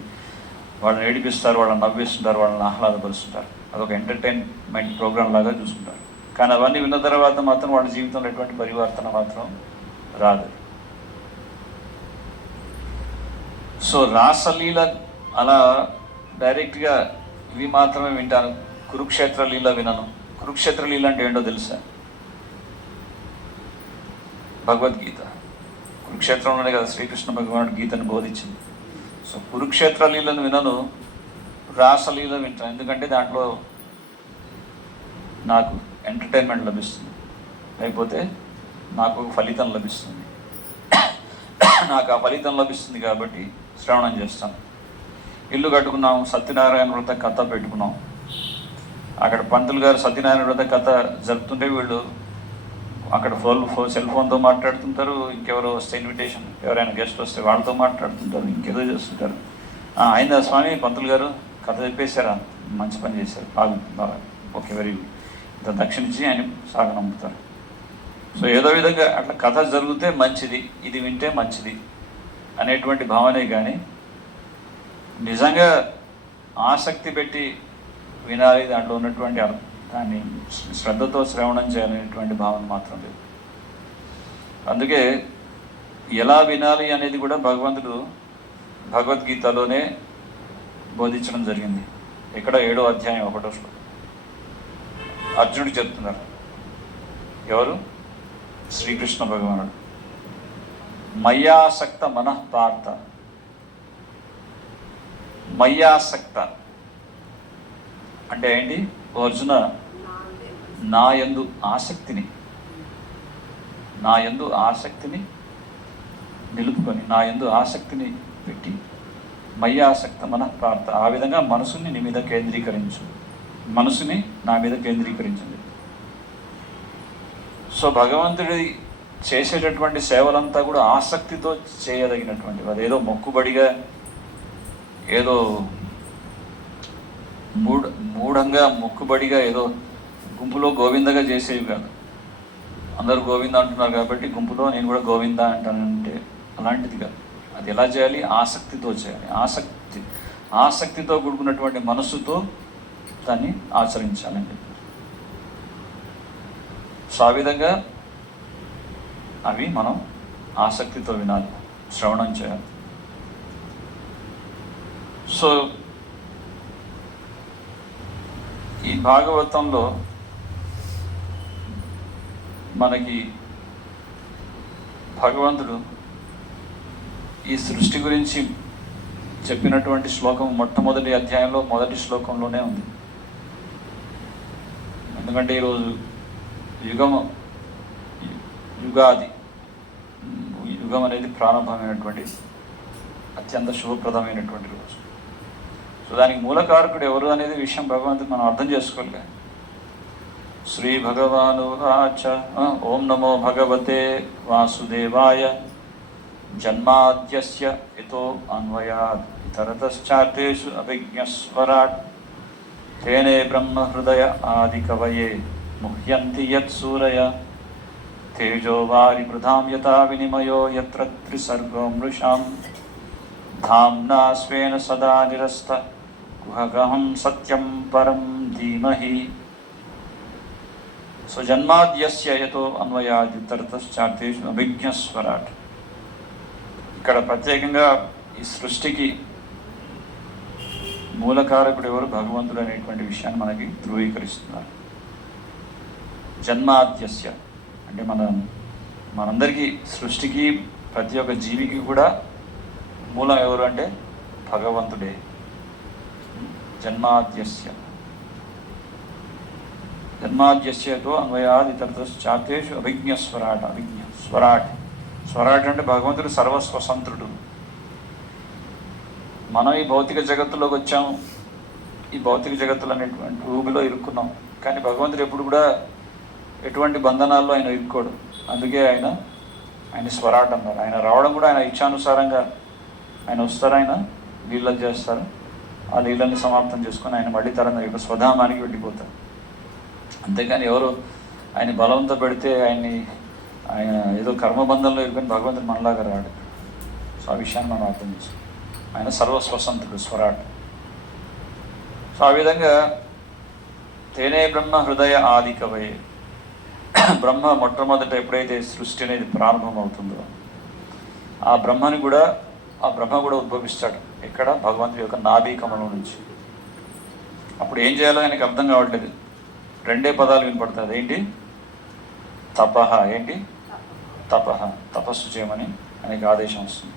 ఏడిపిస్తారు, వాళ్ళని నవ్విస్తుంటారు, వాళ్ళని ఆహ్లాదపరుస్తుంటారు. అదొక ఎంటర్టైన్మెంట్ ప్రోగ్రాం లాగా చూసుకుంటారు. కానీ అవన్నీ విన్న తర్వాత మాత్రం వాళ్ళ జీవితంలో ఎటువంటి పరివర్తన మాత్రం రాదు. సో రాసలీల అలా డైరెక్ట్గా ఇవి మాత్రమే వింటాను. కురుక్షేత్ర లీల వినను. కురుక్షేత్ర లీల అంటే ఏంటో తెలుసా? భగవద్గీత. కురుక్షేత్రంలోనే కదా శ్రీకృష్ణ భగవానుడు గీతను బోధించింది. సో కురుక్షేత్ర లీలను వినను, రాసలీల వింటాను. ఎందుకంటే దాంట్లో నాకు ఎంటర్టైన్మెంట్ లభిస్తుంది, లేకపోతే నాకు ఫలితం లభిస్తుంది. నాకు ఆ ఫలితం లభిస్తుంది కాబట్టి శ్రవణం చేస్తాను. ఇల్లు కట్టుకున్నాం, సత్యనారాయణ వ్రత కథ పెట్టుకున్నాం. అక్కడ పంతులు గారు సత్యనారాయణ వ్రత కథ జరుపుతుంటే వీళ్ళు అక్కడ సెల్ ఫోన్తో మాట్లాడుతుంటారు. ఇంకెవరో వస్తే ఇన్విటేషన్, ఎవరైనా గెస్ట్ వస్తే వాళ్ళతో మాట్లాడుతుంటారు, ఇంకేదో చేస్తుంటారు. అయిందా స్వామి, పంతులు గారు కథ చెప్పేశారా, మంచి పని చేశారు, బాగా ఓకే వెరీ గుడ్, ఇంత దక్షిణ ఇచ్చి ఆయన సాగనంపుతారు. సో ఏదో విధంగా అట్లా కథ జరిగితే మంచిది, ఇది వింటే మంచిది అనేటువంటి భావనే కానీ నిజంగా ఆసక్తి పెట్టి వినాలి, దాంట్లో ఉన్నటువంటి దాన్ని శ్రద్ధతో శ్రవణం చేయాలనేటువంటి భావన మాత్రం లేదు. అందుకే ఎలా వినాలి అనేది కూడా భగవంతుడు భగవద్గీతలోనే బోధించడం జరిగింది. ఇక్కడ 7వ అధ్యాయం 1వ శ్లోకం అర్జునుడు చెప్తున్నారు. ఎవరు? శ్రీకృష్ణ భగవానుడు. మయ్యాసక్త మనఃపార్థ. మయ్యాసక్త అంటే ఏంటి? అర్జున, నా యందు ఆసక్తిని నిలుపుకొని, నా యందు ఆసక్తిని పెట్టి, మయ్యాసక్త మనఃపార్థ, ఆ విధంగా మనసుని నీ మీద కేంద్రీకరించు, మనసుని నా మీద కేంద్రీకరించింది. సో భగవంతుడి చేసేటటువంటి సేవలంతా కూడా ఆసక్తితో చేయదగినటువంటివి. అదేదో మొక్కుబడిగా, ఏదో మూఢంగా మొక్కుబడిగా, ఏదో గుంపులో గోవిందగా చేసేవి కాదు. అందరూ గోవింద అంటున్నారు కాబట్టి గుంపులో నేను కూడా గోవింద అంటానంటే అలాంటిది కాదు. అది ఎలా చేయాలి? ఆసక్తితో చేయాలి. ఆసక్తితో కూడుకున్నటువంటి మనస్సుతో దాన్ని ఆచరించాలండి. సో ఆ విధంగా అవి మనం ఆసక్తితో వినాలి, శ్రవణం చేయాలి. సో ఈ భాగవతంలో మనకి భగవంతుడు ఈ సృష్టి గురించి చెప్పినటువంటి శ్లోకం మొట్టమొదటి అధ్యాయంలో మొదటి శ్లోకంలోనే ఉంది. ఎందుకంటే ఈరోజు యుగాది, యుగం అనేది ప్రారంభమైనటువంటి అత్యంత శుభప్రదమైనటువంటి రోజు. సో దానికి మూలకారకుడు ఎవరు అనేది విషయం భగవంతుడు మనం అర్థం చేసుకోవాలి. శ్రీ భగవానువాచ ఓం నమో భగవతే వాసుదేవాయ జన్మాద్యస్య యతో అన్వయాత్ ఇతరతశ్చార్తేషు అభిజ్ఞస్వరాట్ తేనే బ్రహ్మ హృదయ ఆది కవయే ముహ్యంతి యత్ సూరయ తేజో వారి వృధాం యథా వినిమయో యత్ర త్రిసర్గో మృషాం ధామ్నా స్వేన సదా నిరస్త కుహకహం సత్యం పరం ధీమహి. సో జన్మాద్యస్య యతో అన్వయాదితరతశ్చార్తేషు అభిజ్ఞస్వరాట్. ఇక్కడ ప్రత్యేకంగా ఈ సృష్టికి మూలకారకుడు ఎవరు? భగవంతుడు అనేటువంటి విషయాన్ని మనకి ధృవీకరిస్తున్నారు. జన్మాద్యస్య అంటే మనందరికీ సృష్టికి ప్రతి ఒక్క జీవికి కూడా మూలం ఎవరు అంటే భగవంతుడే. జన్మాద్యస్యతో అన్వయాది ఇతరతశ్చార్తేషు అభిజ్ఞస్వరాట్. స్వరాట్ అంటే భగవంతుడు సర్వస్వతంత్రుడు. మనం ఈ భౌతిక జగత్తులోకి వచ్చాము, ఈ భౌతిక జగత్తులు అనేటువంటి ఊబిలో ఇరుక్కున్నాం. కానీ భగవంతుడు ఎప్పుడు కూడా ఎటువంటి బంధనాల్లో ఆయన ఇరుక్కోడు. అందుకే ఆయన స్వరాట్ అన్నారు. ఆయన రావడం కూడా ఆయన ఇచ్ఛానుసారంగా ఆయన వస్తారు, ఆయన లీలలు చేస్తారు. ఆ లీలల్ని సమాప్తం చేసుకొని ఆయన మళ్ళీ తరంగా యొక్క స్వధామానికి వెళ్ళిపోతారు. అంతేకాని ఎవరు ఆయన బలంతో పెడితే ఆయన ఏదో కర్మబంధంలో ఇరుకొని భగవంతుడు మనలాగా రాడు. సో ఆ విషయాన్ని మనం అర్థం చేసుకోం. ఆయన సర్వస్వతంత్రుడు, స్వరాట్. సో ఆ విధంగా తేనే బ్రహ్మ హృదయ ఆది కవయే. బ్రహ్మ మొట్టమొదట ఎప్పుడైతే సృష్టి అనేది ప్రారంభం అవుతుందో ఆ బ్రహ్మ కూడా ఉద్భవిస్తాడు. ఎక్కడ? భగవంతుడి యొక్క నాభి కమలం నుంచి. అప్పుడు ఏం చేయాలో ఆయనకి అర్థం కావట్లేదు. రెండే పదాలు వినపడతాయి. అదేంటి? తపహ. ఏంటి? తపహ. తపస్సు చేయమని ఆయనకి ఆదేశం వస్తుంది.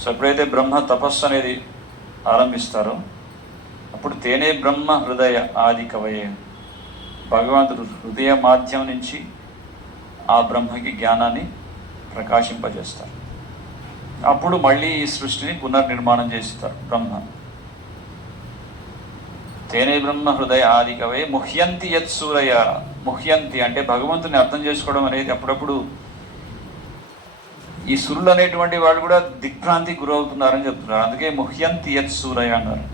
సో ఎప్పుడైతే బ్రహ్మ తపస్సు అనేది ఆరంభిస్తారో అప్పుడు తేనే బ్రహ్మ హృదయ ఆది కవయే. భగవంతుడు హృదయ మాధ్యం నుంచి ఆ బ్రహ్మకి జ్ఞానాన్ని ప్రకాశింపజేస్తారు. అప్పుడు మళ్ళీ ఈ సృష్టిని పునర్నిర్మాణం చేస్తారు బ్రహ్మ. తేనే బ్రహ్మ హృదయ ఆది కవయే ముహ్యంతి యత్ సూరయ. ముహ్యంతి అంటే భగవంతుని అర్థం చేసుకోవడం అనేది అప్పుడప్పుడు ఈ సురులు అనేటువంటి వాళ్ళు కూడా దిగ్భ్రాంతికి గురవుతున్నారని చెప్తున్నారు. అందుకే ముహ్యంతి యత్ సూరయ అన్నారు.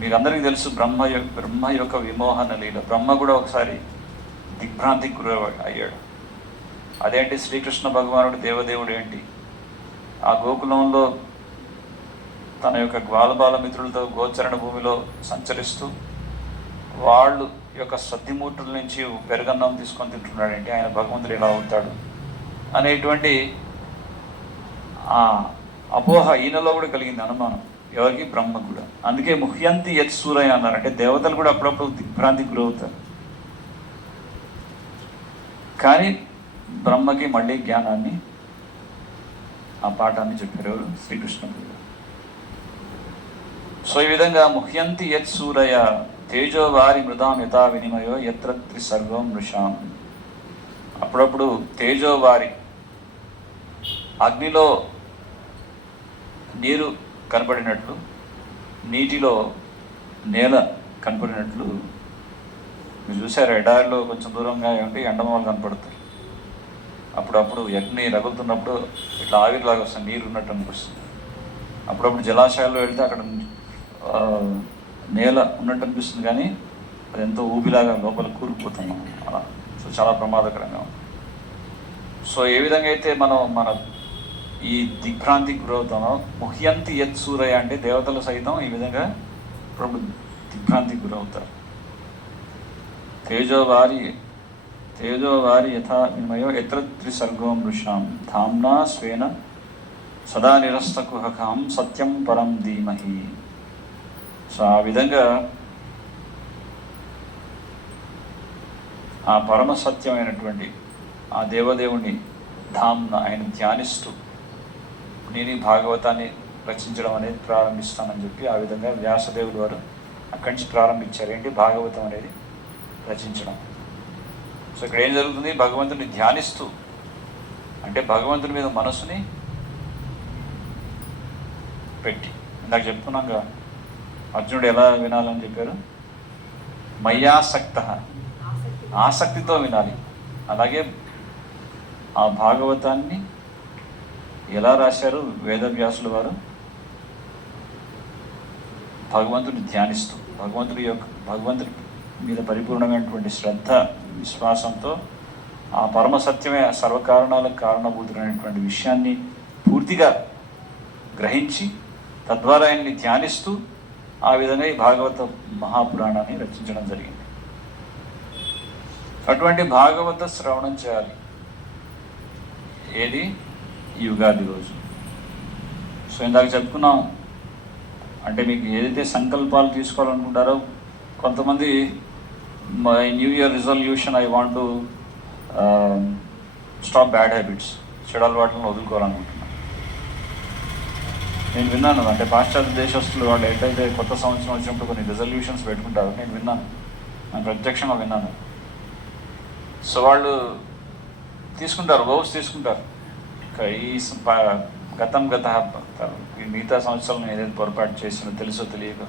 మీరందరికీ తెలుసు బ్రహ్మ యొక్క విమోహన లీల. బ్రహ్మ కూడా ఒకసారి దిగ్భ్రాంతికి గుర అయ్యాడు. అదేంటి? శ్రీకృష్ణ భగవానుడు దేవదేవుడు ఏంటి? ఆ గోకులంలో తన యొక్క గ్వాలబాల మిత్రులతో గోచరణ భూమిలో సంచరిస్తూ వాళ్ళు యొక్క సద్దిమూర్తుల నుంచి పెరుగన్నం తీసుకొని తింటున్నాడేంటి? ఆయన భగవంతుడు ఎలా అవుతాడు అనేటువంటి ఆ అపోహ ఈయనలో కూడా కలిగింది, అనుమానం. ఎవరికి? బ్రహ్మ కూడా. అందుకే ముహ్యంతి యత్ సూరయ అన్నారు. అంటే దేవతలు కూడా అప్పుడప్పుడు దిగ్భ్రాంతికి గురవుతారు. కానీ బ్రహ్మకి మళ్ళీ జ్ఞానాన్ని, ఆ పాఠాన్ని చెప్పారు ఎవరు? శ్రీకృష్ణుడు. సో ఈ విధంగా ముహ్యంతి యత్ సూరయ తేజో వారి మృదాం యథా వినిమయో యత్ర త్రిసర్గం మృషాం. అప్పుడప్పుడు తేజోవారి అగ్నిలో నీరు కనపడినట్లు, నీటిలో నేల కనపడినట్లు. మీరు చూసారు, ఎడారిలో కొంచెం దూరంగా ఏమిటి ఎండమాలు కనపడతాయి. అప్పుడప్పుడు అగ్ని రగులుతున్నప్పుడు ఇట్లా ఆవిరిలాగా వస్తుంది, నీరు ఉన్నట్టు అనిపిస్తుంది. అప్పుడప్పుడు జలాశయాల్లో వెళ్తే అక్కడ నేల ఉన్నట్టు అనిపిస్తుంది, కానీ అది ఎంతో ఊబిలాగా లోపల కూరుకుపోతున్నాం అలా. సో చాలా ప్రమాదకరంగా ఉంది. సో ఏ విధంగా అయితే మన ఈ దిగ్భ్రాంతికి గురవుతామో, ముహ్యంతి యత్ సూరయ అంటే దేవతలు సైతం ఈ విధంగా ఇప్పుడు దిగ్భ్రాంతికి గురవుతారు. తేజోవారి యథా వినిమయో యత్ర త్రిసర్గో మృషాం ధామ్నా స్వేన సదా నిరస్త కుహకం సత్యం పరం ధీమహి. సో ఆ విధంగా ఆ పరమ సత్యమైనటువంటి ఆ దేవదేవుని ధామ్న ఆయన ధ్యానిస్తూ నేను ఈ భాగవతాన్ని రచించడం అనేది ప్రారంభిస్తానని చెప్పి ఆ విధంగా వ్యాసదేవుడు వారు అక్కడి నుంచి ప్రారంభించారు. ఏంటి? భాగవతం అనేది రచించడం. సో ఇక్కడ ఏం జరుగుతుంది? భగవంతుని ధ్యానిస్తూ, అంటే భగవంతుని మీద మనసుని పెట్టి, ఇందాక చెప్పుకున్నాక అర్జునుడు ఎలా వినాలని చెప్పారు? మయ్యాసక్త, ఆసక్తితో వినాలి. అలాగే ఆ భాగవతాన్ని ఎలా రాశారు వేదవ్యాసుల వారు? భగవంతుని ధ్యానిస్తూ, భగవంతుడి మీద పరిపూర్ణమైనటువంటి శ్రద్ధ విశ్వాసంతో ఆ పరమసత్యమే సర్వకారణాలకు కారణభూతులైనటువంటి విషయాన్ని పూర్తిగా గ్రహించి తద్వారా ఆయన్ని ధ్యానిస్తూ ఆ విధంగా ఈ భాగవత మహాపురాణాన్ని రచించడం జరిగింది. అటువంటి భాగవత శ్రవణం చేయాలి. ఏది? ఈ యుగాది రోజు. సో ఇందాక చెప్పుకున్నాం, అంటే మీకు ఏదైతే సంకల్పాలు తీసుకోవాలనుకుంటారో, కొంతమంది my new year resolution I want to stop bad habits, చెడు అలవాట్లను వదులుకోవాలనుకుంటున్నాను. నేను విన్నాను, అంటే పాశ్చాత్య దేశస్తులు వాళ్ళు ఏంటంటే కొత్త సంవత్సరం వచ్చినప్పుడు కొన్ని రిజల్యూషన్స్ పెట్టుకుంటారు. నేను ప్రత్యక్షంగా విన్నాను. సో వాళ్ళు తీసుకుంటారు, వోవ్స్ తీసుకుంటారు. ఈ మిగతా సంవత్సరాలను ఏదైతే పొరపాటు చేసినా తెలుసో తెలియక,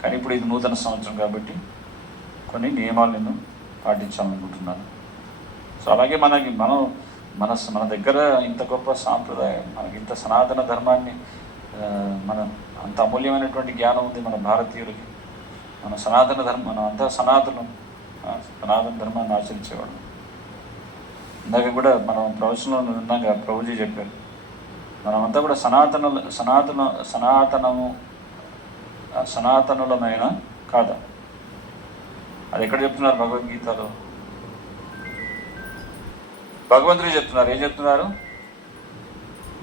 కానీ ఇప్పుడు ఇది నూతన సంవత్సరం కాబట్టి కొన్ని నియమాలు నేను పాటించాలనుకుంటున్నాను. సో అలాగే మన దగ్గర ఇంత గొప్ప సాంప్రదాయం, మనకి ఇంత సనాతన ధర్మాన్ని, అంత అమూల్యమైనటువంటి జ్ఞానం ఉంది మన భారతీయులకి. మన అంతా సనాతన ధర్మాన్ని ఆచరించేవాడు. ఇందాక కూడా మనం ప్రవచనంలో విన్నాక ప్రభుజీ చెప్పారు, మనమంతా కూడా సనాతనులమైన కాదా? అది ఎక్కడ చెప్తున్నారు? భగవద్గీతలో భగవంతుడు చెప్తున్నారు. ఏం చెప్తున్నారు?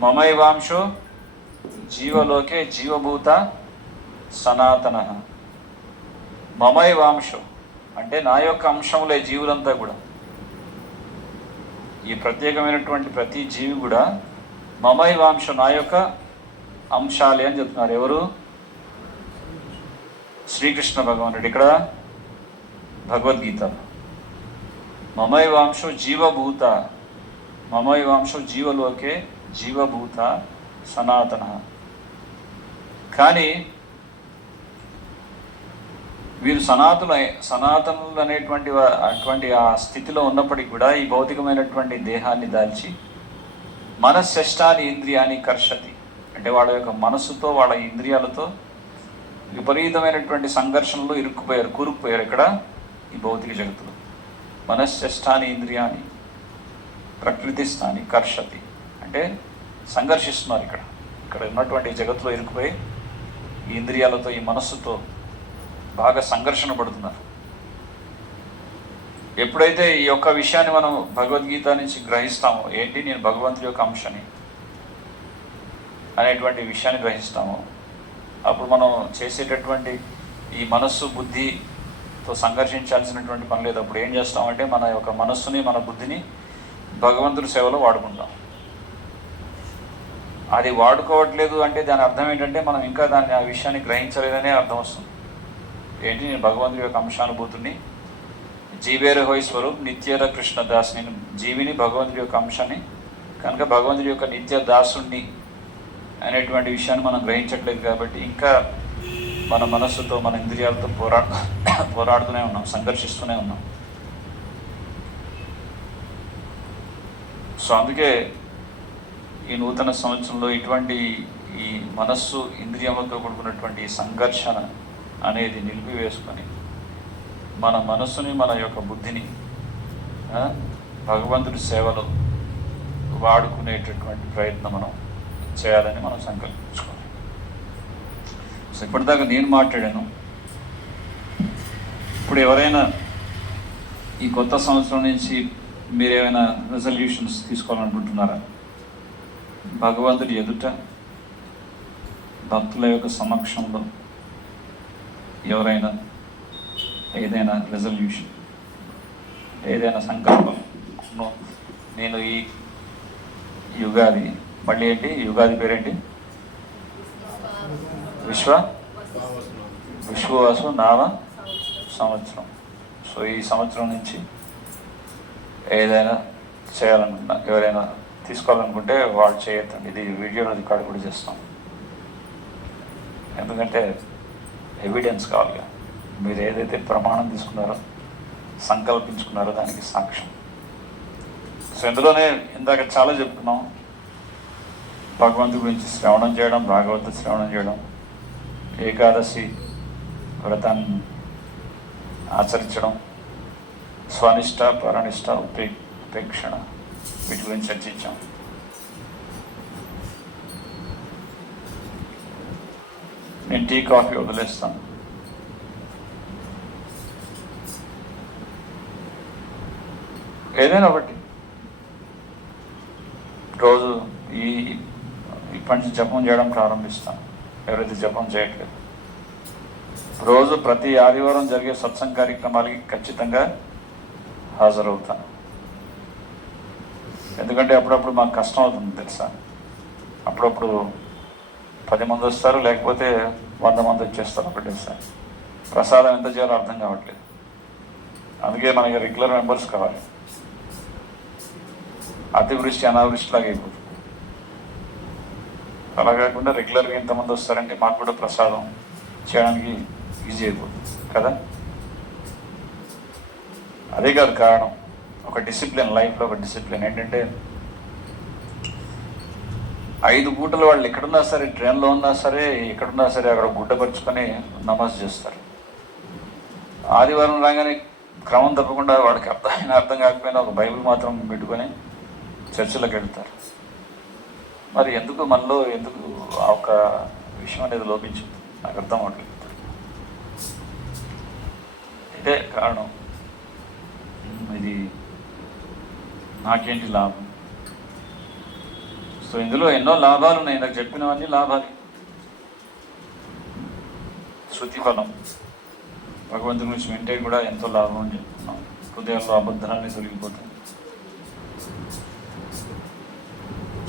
మమైవాంశో జీవలోకే జీవభూత సనాతన. మమైవాంశో అంటే నా యొక్క అంశములే జీవులంతా కూడా. ఈ ప్రత్యేకమైనటువంటి ప్రతి జీవి కూడా మమైవాంశం, నా యొక్క అంశాలే అని చెప్తున్నారు. ఎవరు? శ్రీకృష్ణ భగవానుడు. ఇక్కడ భగవద్గీత మమైవాంశో జీవభూత, మమైవాంశో జీవలోకే జీవభూత సనాతన. కానీ వీరు సనాతనులు అటువంటి ఆ స్థితిలో ఉన్నప్పటికీ కూడా ఈ భౌతికమైనటువంటి దేహాన్ని దాల్చి మనశ్శష్టాని ఇంద్రియాన్ని కర్షతి, అంటే వాళ్ళ యొక్క మనస్సుతో వాళ్ళ ఇంద్రియాలతో విపరీతమైనటువంటి సంఘర్షణలో కూరుకుపోయారు. ఇక్కడ ఈ భౌతిక జగత్తులో మనశ్శష్టాని ఇంద్రియాన్ని ప్రకృతిస్థాని కర్షతి అంటే సంఘర్షిస్తున్నారు. ఇక్కడ ఉన్నటువంటి జగత్తులో ఇరుక్కుపోయి ఈ ఇంద్రియాలతో, ఈ మనస్సుతో బాగా సంఘర్షణ పడుతున్నారు. ఎప్పుడైతే ఈ యొక్క విషయాన్ని మనం భగవద్గీత నుంచి గ్రహిస్తామో, ఏంటి నేను భగవంతుడి యొక్క అంశని అనేటువంటి విషయాన్ని గ్రహిస్తామో, అప్పుడు మనం చేసేటటువంటి ఈ మనస్సు బుద్ధితో సంఘర్షించాల్సినటువంటి పని లేదు. అప్పుడు ఏం చేస్తామంటే మన యొక్క మనస్సుని, మన బుద్ధిని భగవంతుడి సేవలో వాడుకుంటాం. అది వాడుకోవట్లేదు అంటే దాని అర్థం ఏంటంటే మనం ఇంకా ఆ విషయాన్ని గ్రహించలేదనే అర్థం వస్తుంది. ఏంటి? నేను భగవంతుడి యొక్క అంశానుభూతుని, జీవేర హోయ్ స్వరూప్ నిత్యర కృష్ణదాస్, నేను జీవిని, భగవంతుడి యొక్క అంశాన్ని, కనుక భగవంతుడి యొక్క నిత్య దాసుణ్ణి అనేటువంటి విషయాన్ని మనం గ్రహించట్లేదు. కాబట్టి ఇంకా మన మనస్సుతో, మన ఇంద్రియాలతో పోరాడుతూనే ఉన్నాం, సంఘర్షిస్తూనే ఉన్నాం. సో అందుకే ఈ నూతన సంవత్సరంలో ఇటువంటి ఈ మనస్సు ఇంద్రియములతో కూడుకున్నటువంటి సంఘర్షణ అనేది నిలిపివేసుకొని మన మనస్సుని, మన యొక్క బుద్ధిని భగవంతుడి సేవలో వాడుకునేటటువంటి ప్రయత్నం మనం చేయాలని మనం సంకల్పించుకోవాలి. సో ఇప్పటిదాకా నేను మాట్లాడాను. ఇప్పుడు ఎవరైనా ఈ కొత్త సంవత్సరం నుంచి మీరేమైనా రెజల్యూషన్స్ తీసుకోవాలనుకుంటున్నారా? భగవంతుడి ఎదుట, భక్తుల యొక్క సమక్షంలో ఎవరైనా ఏదైనా రెజల్యూషన్, ఏదైనా సంకల్పం, నేను ఈ యుగాది, మళ్ళీ ఏంటి యుగాది పేరేంటి? విశ్వవాసు నామ సంవత్సరం. సో ఈ సంవత్సరం నుంచి ఏదైనా చేయాలనుకున్నా, ఎవరైనా తీసుకోవాలనుకుంటే వాళ్ళు చేయొద్దండి. ఇది వీడియోలో రికార్డు కూడా చేస్తాం. ఎందుకంటే ఎవిడెన్స్ కావాలి. మీరు ఏదైతే ప్రమాణం తీసుకున్నారో, సంకల్పించుకున్నారో దానికి సాక్ష్యం. సో ఇందులోనే ఇందాక చాలా చెప్పుకున్నాం. భగవంతుడి గురించి శ్రవణం చేయడం, భాగవత శ్రవణం చేయడం, ఏకాదశి వ్రతాన్ని ఆచరించడం, స్వనిష్ట, పరనిష్ట, ఉపేక్షణ, వీటి గురించి చర్చించాం. నేను టీ కాఫీ వదిలేస్తాను. ఏదైనా ఒకటి రోజు ఇప్పటి నుంచి జపం చేయడం ప్రారంభిస్తాను. ఎవరైతే జపం చేయట్లేదు, రోజు ప్రతి ఆదివారం జరిగే సత్సంగ కార్యక్రమాలకి ఖచ్చితంగా హాజరవుతాను. ఎందుకంటే అప్పుడప్పుడు మాకు కష్టం అవుతుంది తెలుసా. అప్పుడప్పుడు 10 మంది వస్తారు, లేకపోతే 100 మంది వచ్చేస్తారు ఒకటేసారి. ప్రసాదం ఎంత చేయాలో అర్థం కావట్లేదు. అందుకే మనకి రెగ్యులర్ మెంబర్స్ కావాలి. అతివృష్టి అనావృష్టిలాగా అయిపోతుంది. అలా కాకుండా రెగ్యులర్గా ఎంతమంది వస్తారంటే మాకు కూడా ప్రసాదం చేయడానికి ఈజీ అయిపోతుంది కదా. అదే కాదు కారణం, ఒక డిసిప్లిన్, లైఫ్లో ఒక డిసిప్లిన్ ఏంటంటే 5 పూటలు వాళ్ళు ఎక్కడున్నా సరే, ట్రైన్లో ఉన్నా సరే, ఎక్కడున్నా సరే అక్కడ గుడ్డపరుచుకొని నమాజ్ చేస్తారు. ఆదివారం రాగానే క్రమం తప్పకుండా వాడికి అర్థం కాకపోయినా ఒక బైబిల్ మాత్రం పెట్టుకొని చర్చిలోకి వెళ్తారు. మరి ఎందుకు మనలో ఆ ఒక విషయం అనేది లోపించింది నాకు అర్థం అవ్వట్లేదు. ఇదే కారణం. ఇది నాకేంటి లాభం? సో ఇందులో ఎన్నో లాభాలు ఉన్నాయి. నాకు చెప్పినవన్నీ లాభాలు. శృతి ఫలం, భగవంతుని గురించి వింటే కూడా ఎంతో లాభం అని చెప్తున్నాం. హృదయాల్లో అబద్ధాన్ని తొలగిపోతాయి.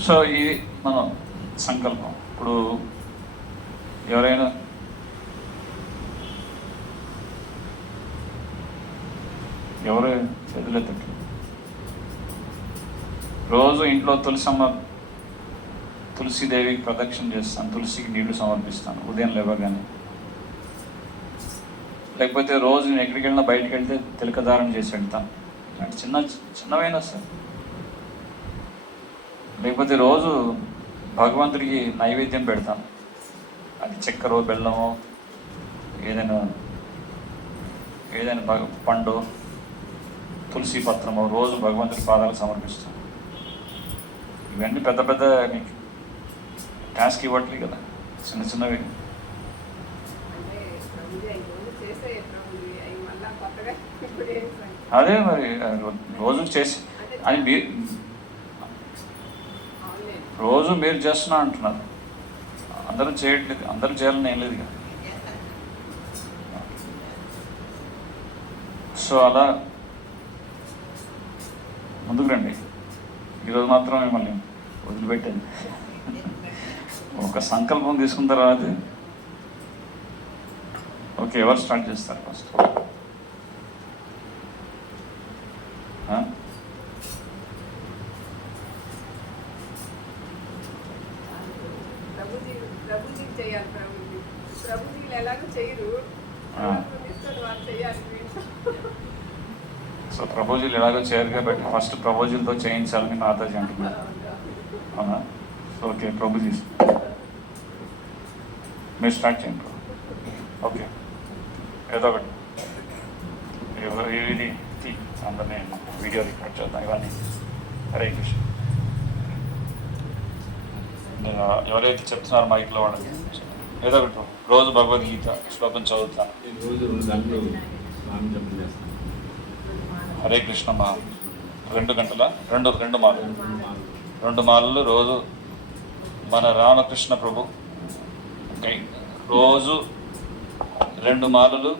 సో ఇది మన సంకల్పం. ఇప్పుడు ఎవరైనా ఎవరు ఎదులెత్తట్లేదు. రోజు ఇంట్లో తులసిదేవికి ప్రదక్షిణ చేస్తాను, తులసికి నీళ్లు సమర్పిస్తాను ఉదయం లేవగానే. లేకపోతే రోజు నేను ఎక్కడికి వెళ్ళినా, బయటకు వెళ్తే తిలకధారణ చేసి వెళ్తాను. అంటే చిన్నవైనా సార్. లేకపోతే రోజు భగవంతుడికి నైవేద్యం పెడతాను. అది చక్కెర, బెల్లమో, ఏదైనా పండు, తులసి పత్రమో రోజు భగవంతుడి పాదాలకు సమర్పిస్తాను. ఇవన్నీ పెద్ద పెద్ద మీకు టాస్క్ ఇవ్వట్లేదు కదా, చిన్నవి. అదే మరి రోజు చేసి అని రోజు మీరు చేస్తున్నా అంటున్నారు. అందరూ చేయట్లేదు, అందరూ చేయాలని ఏం లేదు కదా. సో అలా ముందుకు రండి. ఈరోజు మాత్రం మిమ్మల్ని వదిలిపెట్టాను. ఒక సంకల్పం తీసుకున్న తర్వాత ఓకే, ఎవరు స్టార్ట్ చేస్తారు ఫస్ట్? సో ప్రపోజల్ ఎలాగో చేయరు కాబట్టి ఫస్ట్ ప్రపోజల్తో చేయించాలని మాతాజీ అంటున్నారు. అవునా? ఓకే, ప్రపోజల్స్ మీరు స్టార్ట్ చేయండి. ఓకే, ఏదో ఒకటి ఇది అందరినీ వీడియో రికార్డ్ చేద్దాం ఇవన్నీ. హరే కృష్ణ. నేను ఎవరైతే చెప్తున్నారో మైక్లో వాళ్ళకి ఏదో ఒకటి రోజు భగవద్గీత శ్లోకం చదువుతాను. హరే కృష్ణ మా 2 గంటల 2 మాలలు 2 మాలలు రోజు మన రామకృష్ణ ప్రభు రోజు 2 మాలలు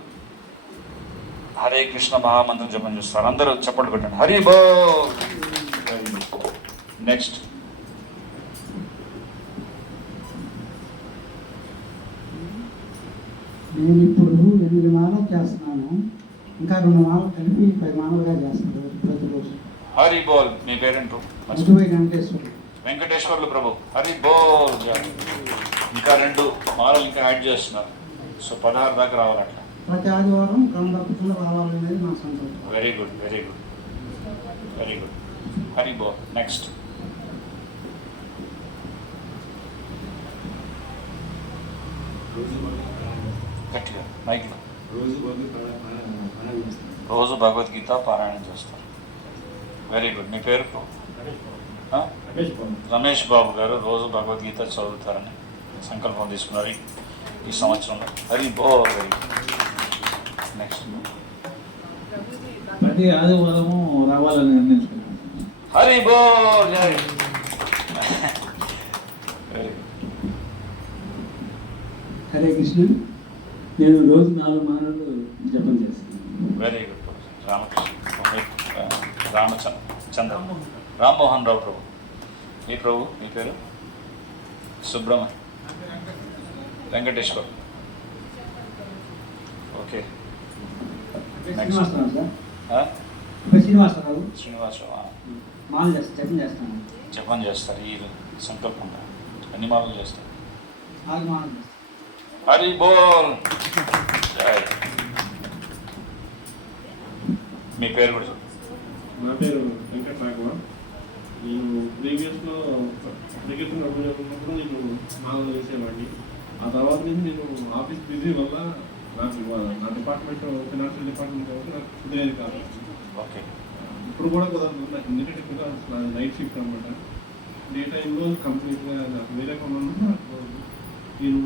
హరే కృష్ణ మహామంత్రం జపం చేస్తారు. అందరూ చప్పట్లు పెట్టండి. హరి బోల్. నెక్స్ట్ నేను ఇప్పుడు 8 మాలలు చేస్తున్నాను. ఇంకా 2 మాలలు కలిపి 10 మాలలుగా చేస్తాను ప్రతిరోజు. హరి బోల్. మీ పేరేంటో? వెంకటేశ్వర్లు ప్రభు. హరి బోల్. ఇంకా 2 మాలలు ఇంకా యాడ్ చేస్తున్నారు. సో 16 దాకా రావాలట. ప్రతి ఆదివారం క్రమం తప్పకుండా రావాలనేది నా సంకల్పం. Very good, very good, very good. Hari బోల్. నెక్స్ట్ గట్టిగా మైక్లో. రోజు రోజు భగవద్గీత పారాయణం చేస్తారు. Very good. మీ పేరు? ఆ? రమేష్ బాబు గారు రోజు భగవద్గీత చదువుతారని సంకల్పం తీసుకున్నారు ఈ సంవత్సరంలో. హరి బోల్. Very good. నెక్స్ట్. ప్రతి ఆదివారము రావాలని నిర్ణయించుకున్నాను. హరి బోల్. Very good. హరే కృష్ణ. నేను రోజు 4 మాలలు జపం చేస్తాను. Very good. రామచంద్ర రామ్మోహన్ రావు ప్రభు. మీ ప్రభు మీ పేరు? సుబ్రహ్మణ్యం వెంకటేశ్వర్. ఓకే. శ్రీనివాసరావు సార్. ఆ? శ్రీనివాసరావు. శ్రీనివాసరావు. మాల చేస్తాను, జపం చేస్తాను. జపం చేస్తారు ఈ సంకల్పంగా. అన్ని మాలలు చేస్తారు. 4 మాలలు చేస్తాను. హరి బోల్. జై. మీ పేరు కూడా చెప్పు. నా పేరు వెంకట రాఘవ. నేను ప్రీవియస్లో క్రికెట్ నడుపుకున్నప్పుడు నేను మాలలు వేసేవాడిని. ఆ తర్వాత నుంచి నేను ఆఫీస్ బిజీ వల్ల నాకు నా డిపార్ట్మెంట్ ఫినాన్షియల్ డిపార్ట్మెంట్ కాబట్టి నాకు కుదిరేది కాదు. ఓకే. ఇప్పుడు కూడా కుదరదు నాకు, ఎందుకంటే ఇప్పుడు నైట్ షిఫ్ట్ అనమాట. డే టైంలో కంప్లీట్గా నాకు వేరే కొన్నాను. నాకు నేను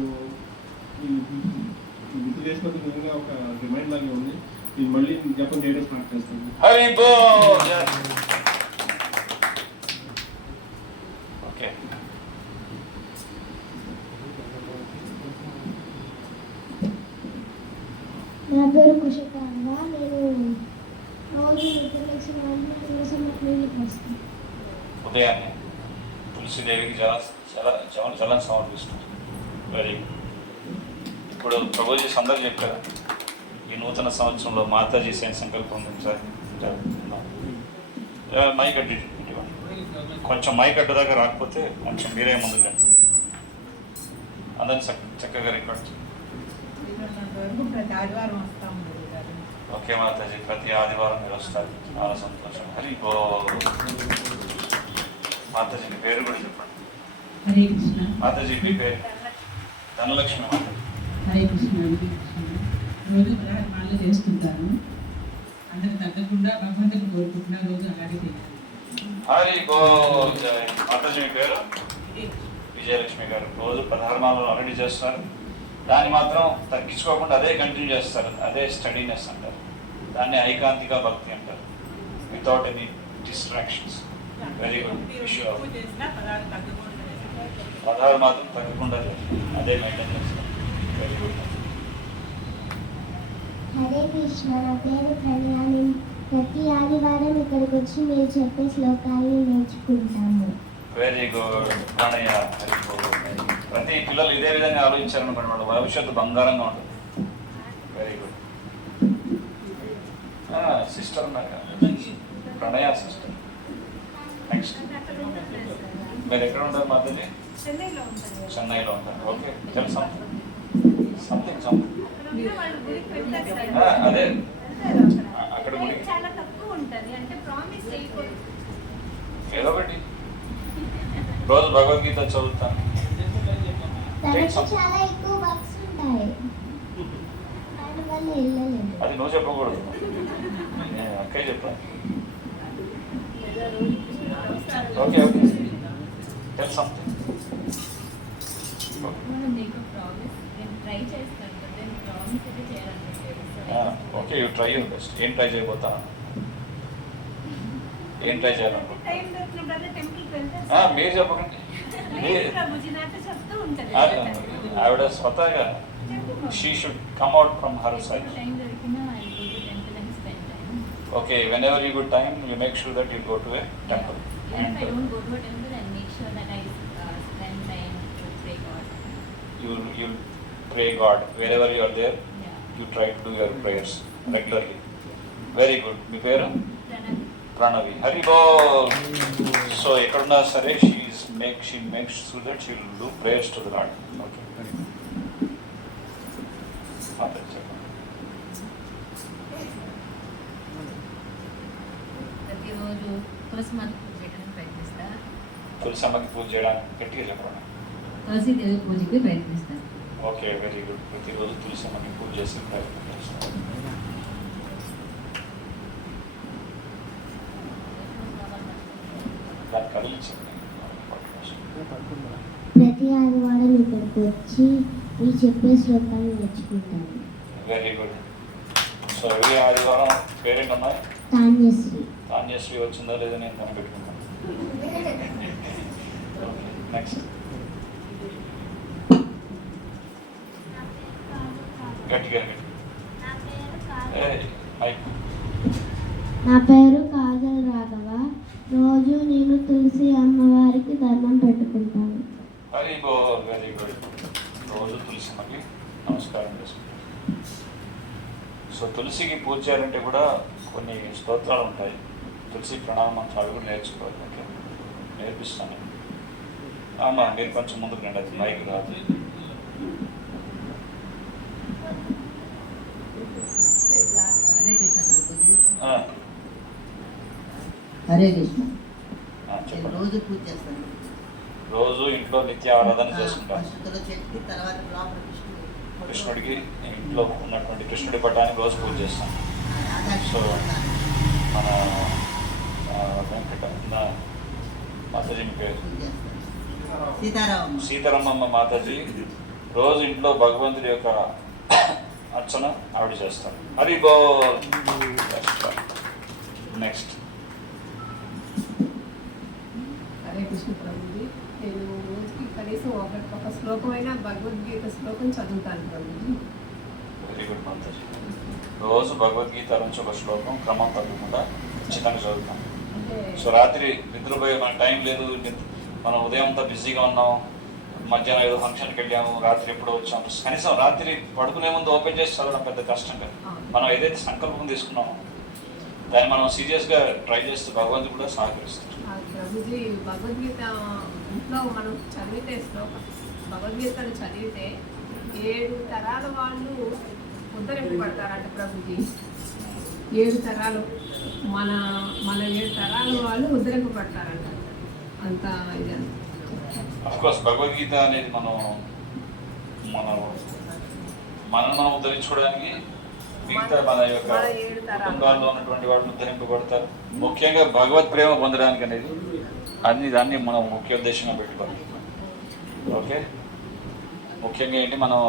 గుర్తు చేసినందుకు నిజంగా ఒక రిమైండ్ లాగే ఉంది. నేను మళ్ళీ జపం చేయడం స్టార్ట్ చేస్తాను. హరి బోల్. ఓకే. నా పేరు కుషికాంగ. నేను రోజు నిద్రలేసి నీళ్ళు పోస్తాను. ఉదయాన్నే తులసిదేవికి జలం సమర్పిస్తుంది. Very good. ఇప్పుడు ప్రభుజీ అందరూ చెప్పారు ఈ నూతన సంవత్సరంలో మాతాజీ సైన్ సంకల్పం ఉంది సార్. మైక్ అడ్డు కొంచెం మైక్ అడ్డు దాకా రాకపోతే కొంచెం మీరే ముందుకు రండి. అందరిని చక్కగా రికార్డ్ చేయండి. ఓకే మాతాజీ, ప్రతి ఆదివారం మీరు వస్తారు. చాలా సంతోషం. హరి బోల్. మాతాజీ మీ పేరు కూడా చెప్పండి. హరే కృష్ణ. మాతాజీ మీ పేరు? ధనలక్ష్మి మాతాజీ. హరే కృష్ణ. హరే కృష్ణ. రోజు మాలలు చేస్తుంటాను. అందరు తగ్గకుండా భగవంతుడు కోరుకుంటున్నా రోజు అలాగే చేయాలి. హరి బోల్. జై. మాతాజీ మీ పేరు? విజయలక్ష్మి గారు. రోజు 16 మాలలు ఆల్రెడీ చేస్తారు. దాన్ని మాత్రం తగ్గించుకోకుండా అదే కంటిన్యూ చేస్తారు. అదే స్టడీనెస్ అంటారు. దాన్ని ఐకాంతిక భక్తి అంటారు. Without any distractions. Very good. విష్ 16 మాత్రం తగ్గకుండా అదే మెయింటైన్ చేస్తారు. Very good. హరే కృష్ణ. నా పేరు ప్రణయ. నేను ప్రతి ఆదివారం ఇక్కడికి వచ్చి మీరు చెప్పే శ్లోకాలను నేర్చుకుంటాము. Very good. ప్రణయ. హరి బోల్. ప్రతి పిల్లలు ఇదే విధంగా ఆలోచించారనుకోండి, వాళ్ళ భవిష్యత్తు బంగారంగా ఉంటుంది. Very good. సిస్టర్ ఉన్నారు కదా, ప్రణయ సిస్టర్. నెక్స్ట్. మీరు ఎక్కడ ఉంటారు మాతాజీ? చెన్నైలో ఉంటారు. ఓకే. తెలుసా సంథింగ్ అదే అక్కడ గుడి చాలా తక్కువ ఉంటుంది. అంటే ప్రామిస్ చేయకూడదు. ఏదో ఒకటి రోజు భగవద్గీత చదువుతాను. తనకి చాలా ఎక్కువ వర్క్స్ ఉంటాయి, దానివల్ల వెళ్ళలేదు. అది నువ్వు చెప్పకూడదు, అక్కయ్య చెప్పాను. Okay okay. Tell something. నీకు ప్రామిస్ నేను ట్రై చేస్తాను. నేను ప్రామిస్ అయితే చేయాలనుకుంటున్నాను. Okay, you try your best. ఏం ట్రై చేయబోతాను? ఏం ట్రై చేయాలనుకుంటున్నాను? టైం దొరికినప్పుడు టెంపుల్కి వెళ్తే మీరు చెప్పకండి. ప్రభుజీ నాతో చెప్తూ ఉంటుంది. ఆవిడ స్వతహాగా she should come out from her side. Time దొరికినా I go to temple and spend time. Okay, whenever you get time, you make sure that you go to a temple. Even if I don't go to a temple, I make sure that I spend time to pray God. You pray God wherever you are there. Yeah. You try to do your prayers regularly. Very good. మీ పేరు? Pranavi. Hari Bol. So ekkadunna sare she makes sure that she will do prayers to the Lord. Okay. Very good. ప్రతిరోజు తులసి మాత పూజ చేయడానికి ప్రయత్నిస్తా. తులసమ్మకి పూజ చేయడానికి గట్టిగా చెప్పండి. తులసి దేవి పూజకి ప్రయత్నిస్తాను. Okay, very good. ప్రతిరోజు తులసమ్మకి పూజ చేసి ప్రయత్నం చేస్తాను. ప్రతి ఆదివారం ఇక్కడికి వచ్చి మీరు చెప్పే శ్లోకాన్ని నేర్చుకుంటాను. Very good. సో ఎవ్రీ ఆదివారం పేరేంటన్నా? తాన్యశ్రీ. తాన్యశ్రీ వచ్చిందా లేదా నేను కనిపెట్టుకున్నాను. నెక్స్ట్ గట్టిగా నా పేరు కాజల్ రాఘవ. రోజు నేను తులసి అమ్మవారికి దండం పెట్టుకుంటాను. Very good, very good. రోజు తులసిమ్మకి నమస్కారం చేసుకుంటాం. సో తులసికి పూజ చేయాలంటే కూడా కొన్ని స్తోత్రాలు ఉంటాయి. తులసి ప్రణామం అవి కూడా నేర్చుకోవాలి. ఓకే, నేర్పిస్తాను. అమ్మా మీరు కొంచెం ముందుకు రండి, అది మైక్ రాదు. హరే కృష్ణ. చెప్పండి. రోజు పూజ చేస్తాను. రోజు ఇంట్లో నిత్య ఆరాధన చేసుకుంటాం. తర్వాత కృష్ణుడికి ఇంట్లో ఉన్నటువంటి కృష్ణుడి పటానికి రోజు పూజ చేస్తాం. సో మన వెంకట మాతాజీ పేరు సీతారామమ్మ మాతాజీ రోజు ఇంట్లో భగవంతుడి యొక్క అర్చన ఆవిడ చేస్తారు. హరి బోల్. నెక్స్ట్ హరే కృష్ణ ప్రభుజీ. నేను రోజుకి కనీసం ఒక శ్లోకమైనా భగవద్గీత శ్లోకం చదువుతాను ప్రభుజీ. Very good Mataji. రోజు భగవద్గీత నుంచి ఒక శ్లోకం క్రమం తగ్గకుండా ఖచ్చితంగా చదువుతాం. సో రాత్రి నిద్రపోయే మన టైం లేదు, మనం ఉదయం అంతా బిజీగా ఉన్నాం, మధ్యాహ్నం ఏదో ఫంక్షన్కి వెళ్ళాము, రాత్రి ఎప్పుడో వచ్చాము. కనీసం రాత్రి పడుకునే ముందు ఓపెన్ చేసి చదవడం పెద్ద కష్టం కదా. మనం ఏదైతే సంకల్పం తీసుకున్నామో దాన్ని మనం సీరియస్గా ట్రై చేస్తూ భగవంతుడు కూడా సహకరిస్తారు. ప్రభుజీ భగవద్గీత ఇంట్లో మనం చదివితే శ్లోకం భగవద్గీతను చదివితే 7 తరాల వాళ్ళు ఉద్ధరింపబడతారంట ప్రభుజీ. 7 తరాలు మన 7 తరాల వాళ్ళు ఉద్ధరింపబడతారంట. అంత ఇది అఫ్కోర్స్ భగవద్గీత అనేది మనం ఉద్ధరించుకోవడానికి మిగతా మన యొక్క కుటుంబాల్లో ఉన్నటువంటి వాళ్ళు ఉద్ధరింపబడతారు. ముఖ్యంగా భగవత్ ప్రేమ పొందడానికి అనేది దాన్ని మనం ముఖ్య ఉద్దేశంగా పెట్టుకోవాలి. ఓకే, ముఖ్యంగా ఏంటి, మనం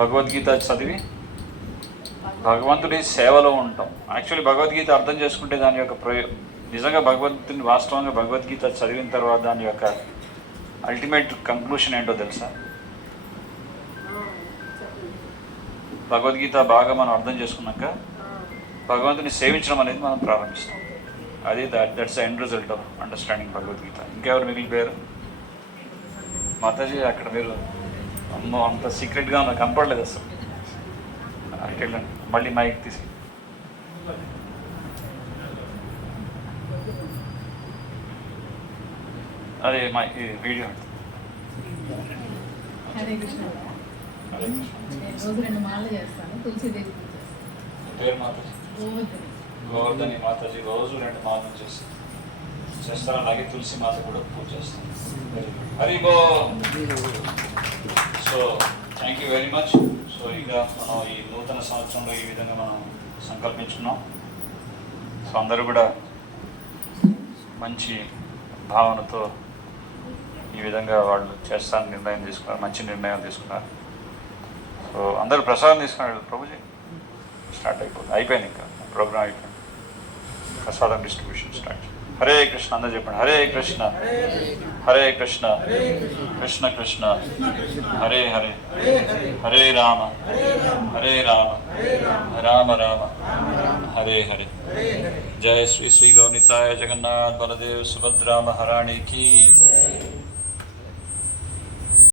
భగవద్గీత చదివి భగవంతుడి సేవలో ఉంటాం. యాక్చువల్లీ భగవద్గీత అర్థం చేసుకుంటే దాని యొక్క నిజంగా భగవంతుని వాస్తవంగా భగవద్గీత చదివిన తర్వాత దాని యొక్క అల్టిమేట్ కంక్లూషన్ ఏంటో తెలుసా? భగవద్గీత బాగా మనం అర్థం చేసుకున్నాక భగవంతుని సేవించడం అనేది మనం ప్రారంభిస్తాం. అది that's end result of understanding Bhagavad Gita. ఇంకెవరు మిగిలిపోయారు? మాతాజీ అక్కడ మీరు అమ్మో అంత సీక్రెట్గా నాకు కనపడలేదు అసలు. అటు వెళ్ళండి, మళ్ళీ మైక్ తీసి. అదే మా వీడియో. హరే కృష్ణ. నేను రోజు 2 మాలలు చేస్తాను. తులసిదేవి పూజ చేస్తాను. పేరు మాతాజీ గోవర్ధని మాతాజీ రోజు 2 మాలలు చేస్తారు. అలాగే తులసి మాత కూడా పూజ చేస్తాను. హరి బో. So thank you very much. So ఇక మనం ఈ నూతన సంవత్సరంలో ఈ విధంగా మనం సంకల్పించుకున్నాం. సో అందరూ కూడా మంచి భావనతో ఈ విధంగా వాళ్ళు చేస్తానని నిర్ణయం తీసుకున్నారు, మంచి నిర్ణయం తీసుకున్నారు. సో అందరూ ప్రసాదం తీసుకున్నారు. ప్రభుజీ స్టార్ట్ అయిపోయింది, ఇంకా ప్రోగ్రామ్ అయిపోయింది. ప్రసాదం డిస్ట్రిబ్యూషన్ స్టార్ట్. హరే కృష్ణ అందరూ చెప్పండి. హరే కృష్ణ హరే కృష్ణ కృష్ణ కృష్ణ హరే హరే హరే రామ హరే రామ రామ రామ హరే హరే. జయ శ్రీ శ్రీ గౌనితాయ జగన్నాథ్ బలదేవ్ సుభద్రా మహారాణి की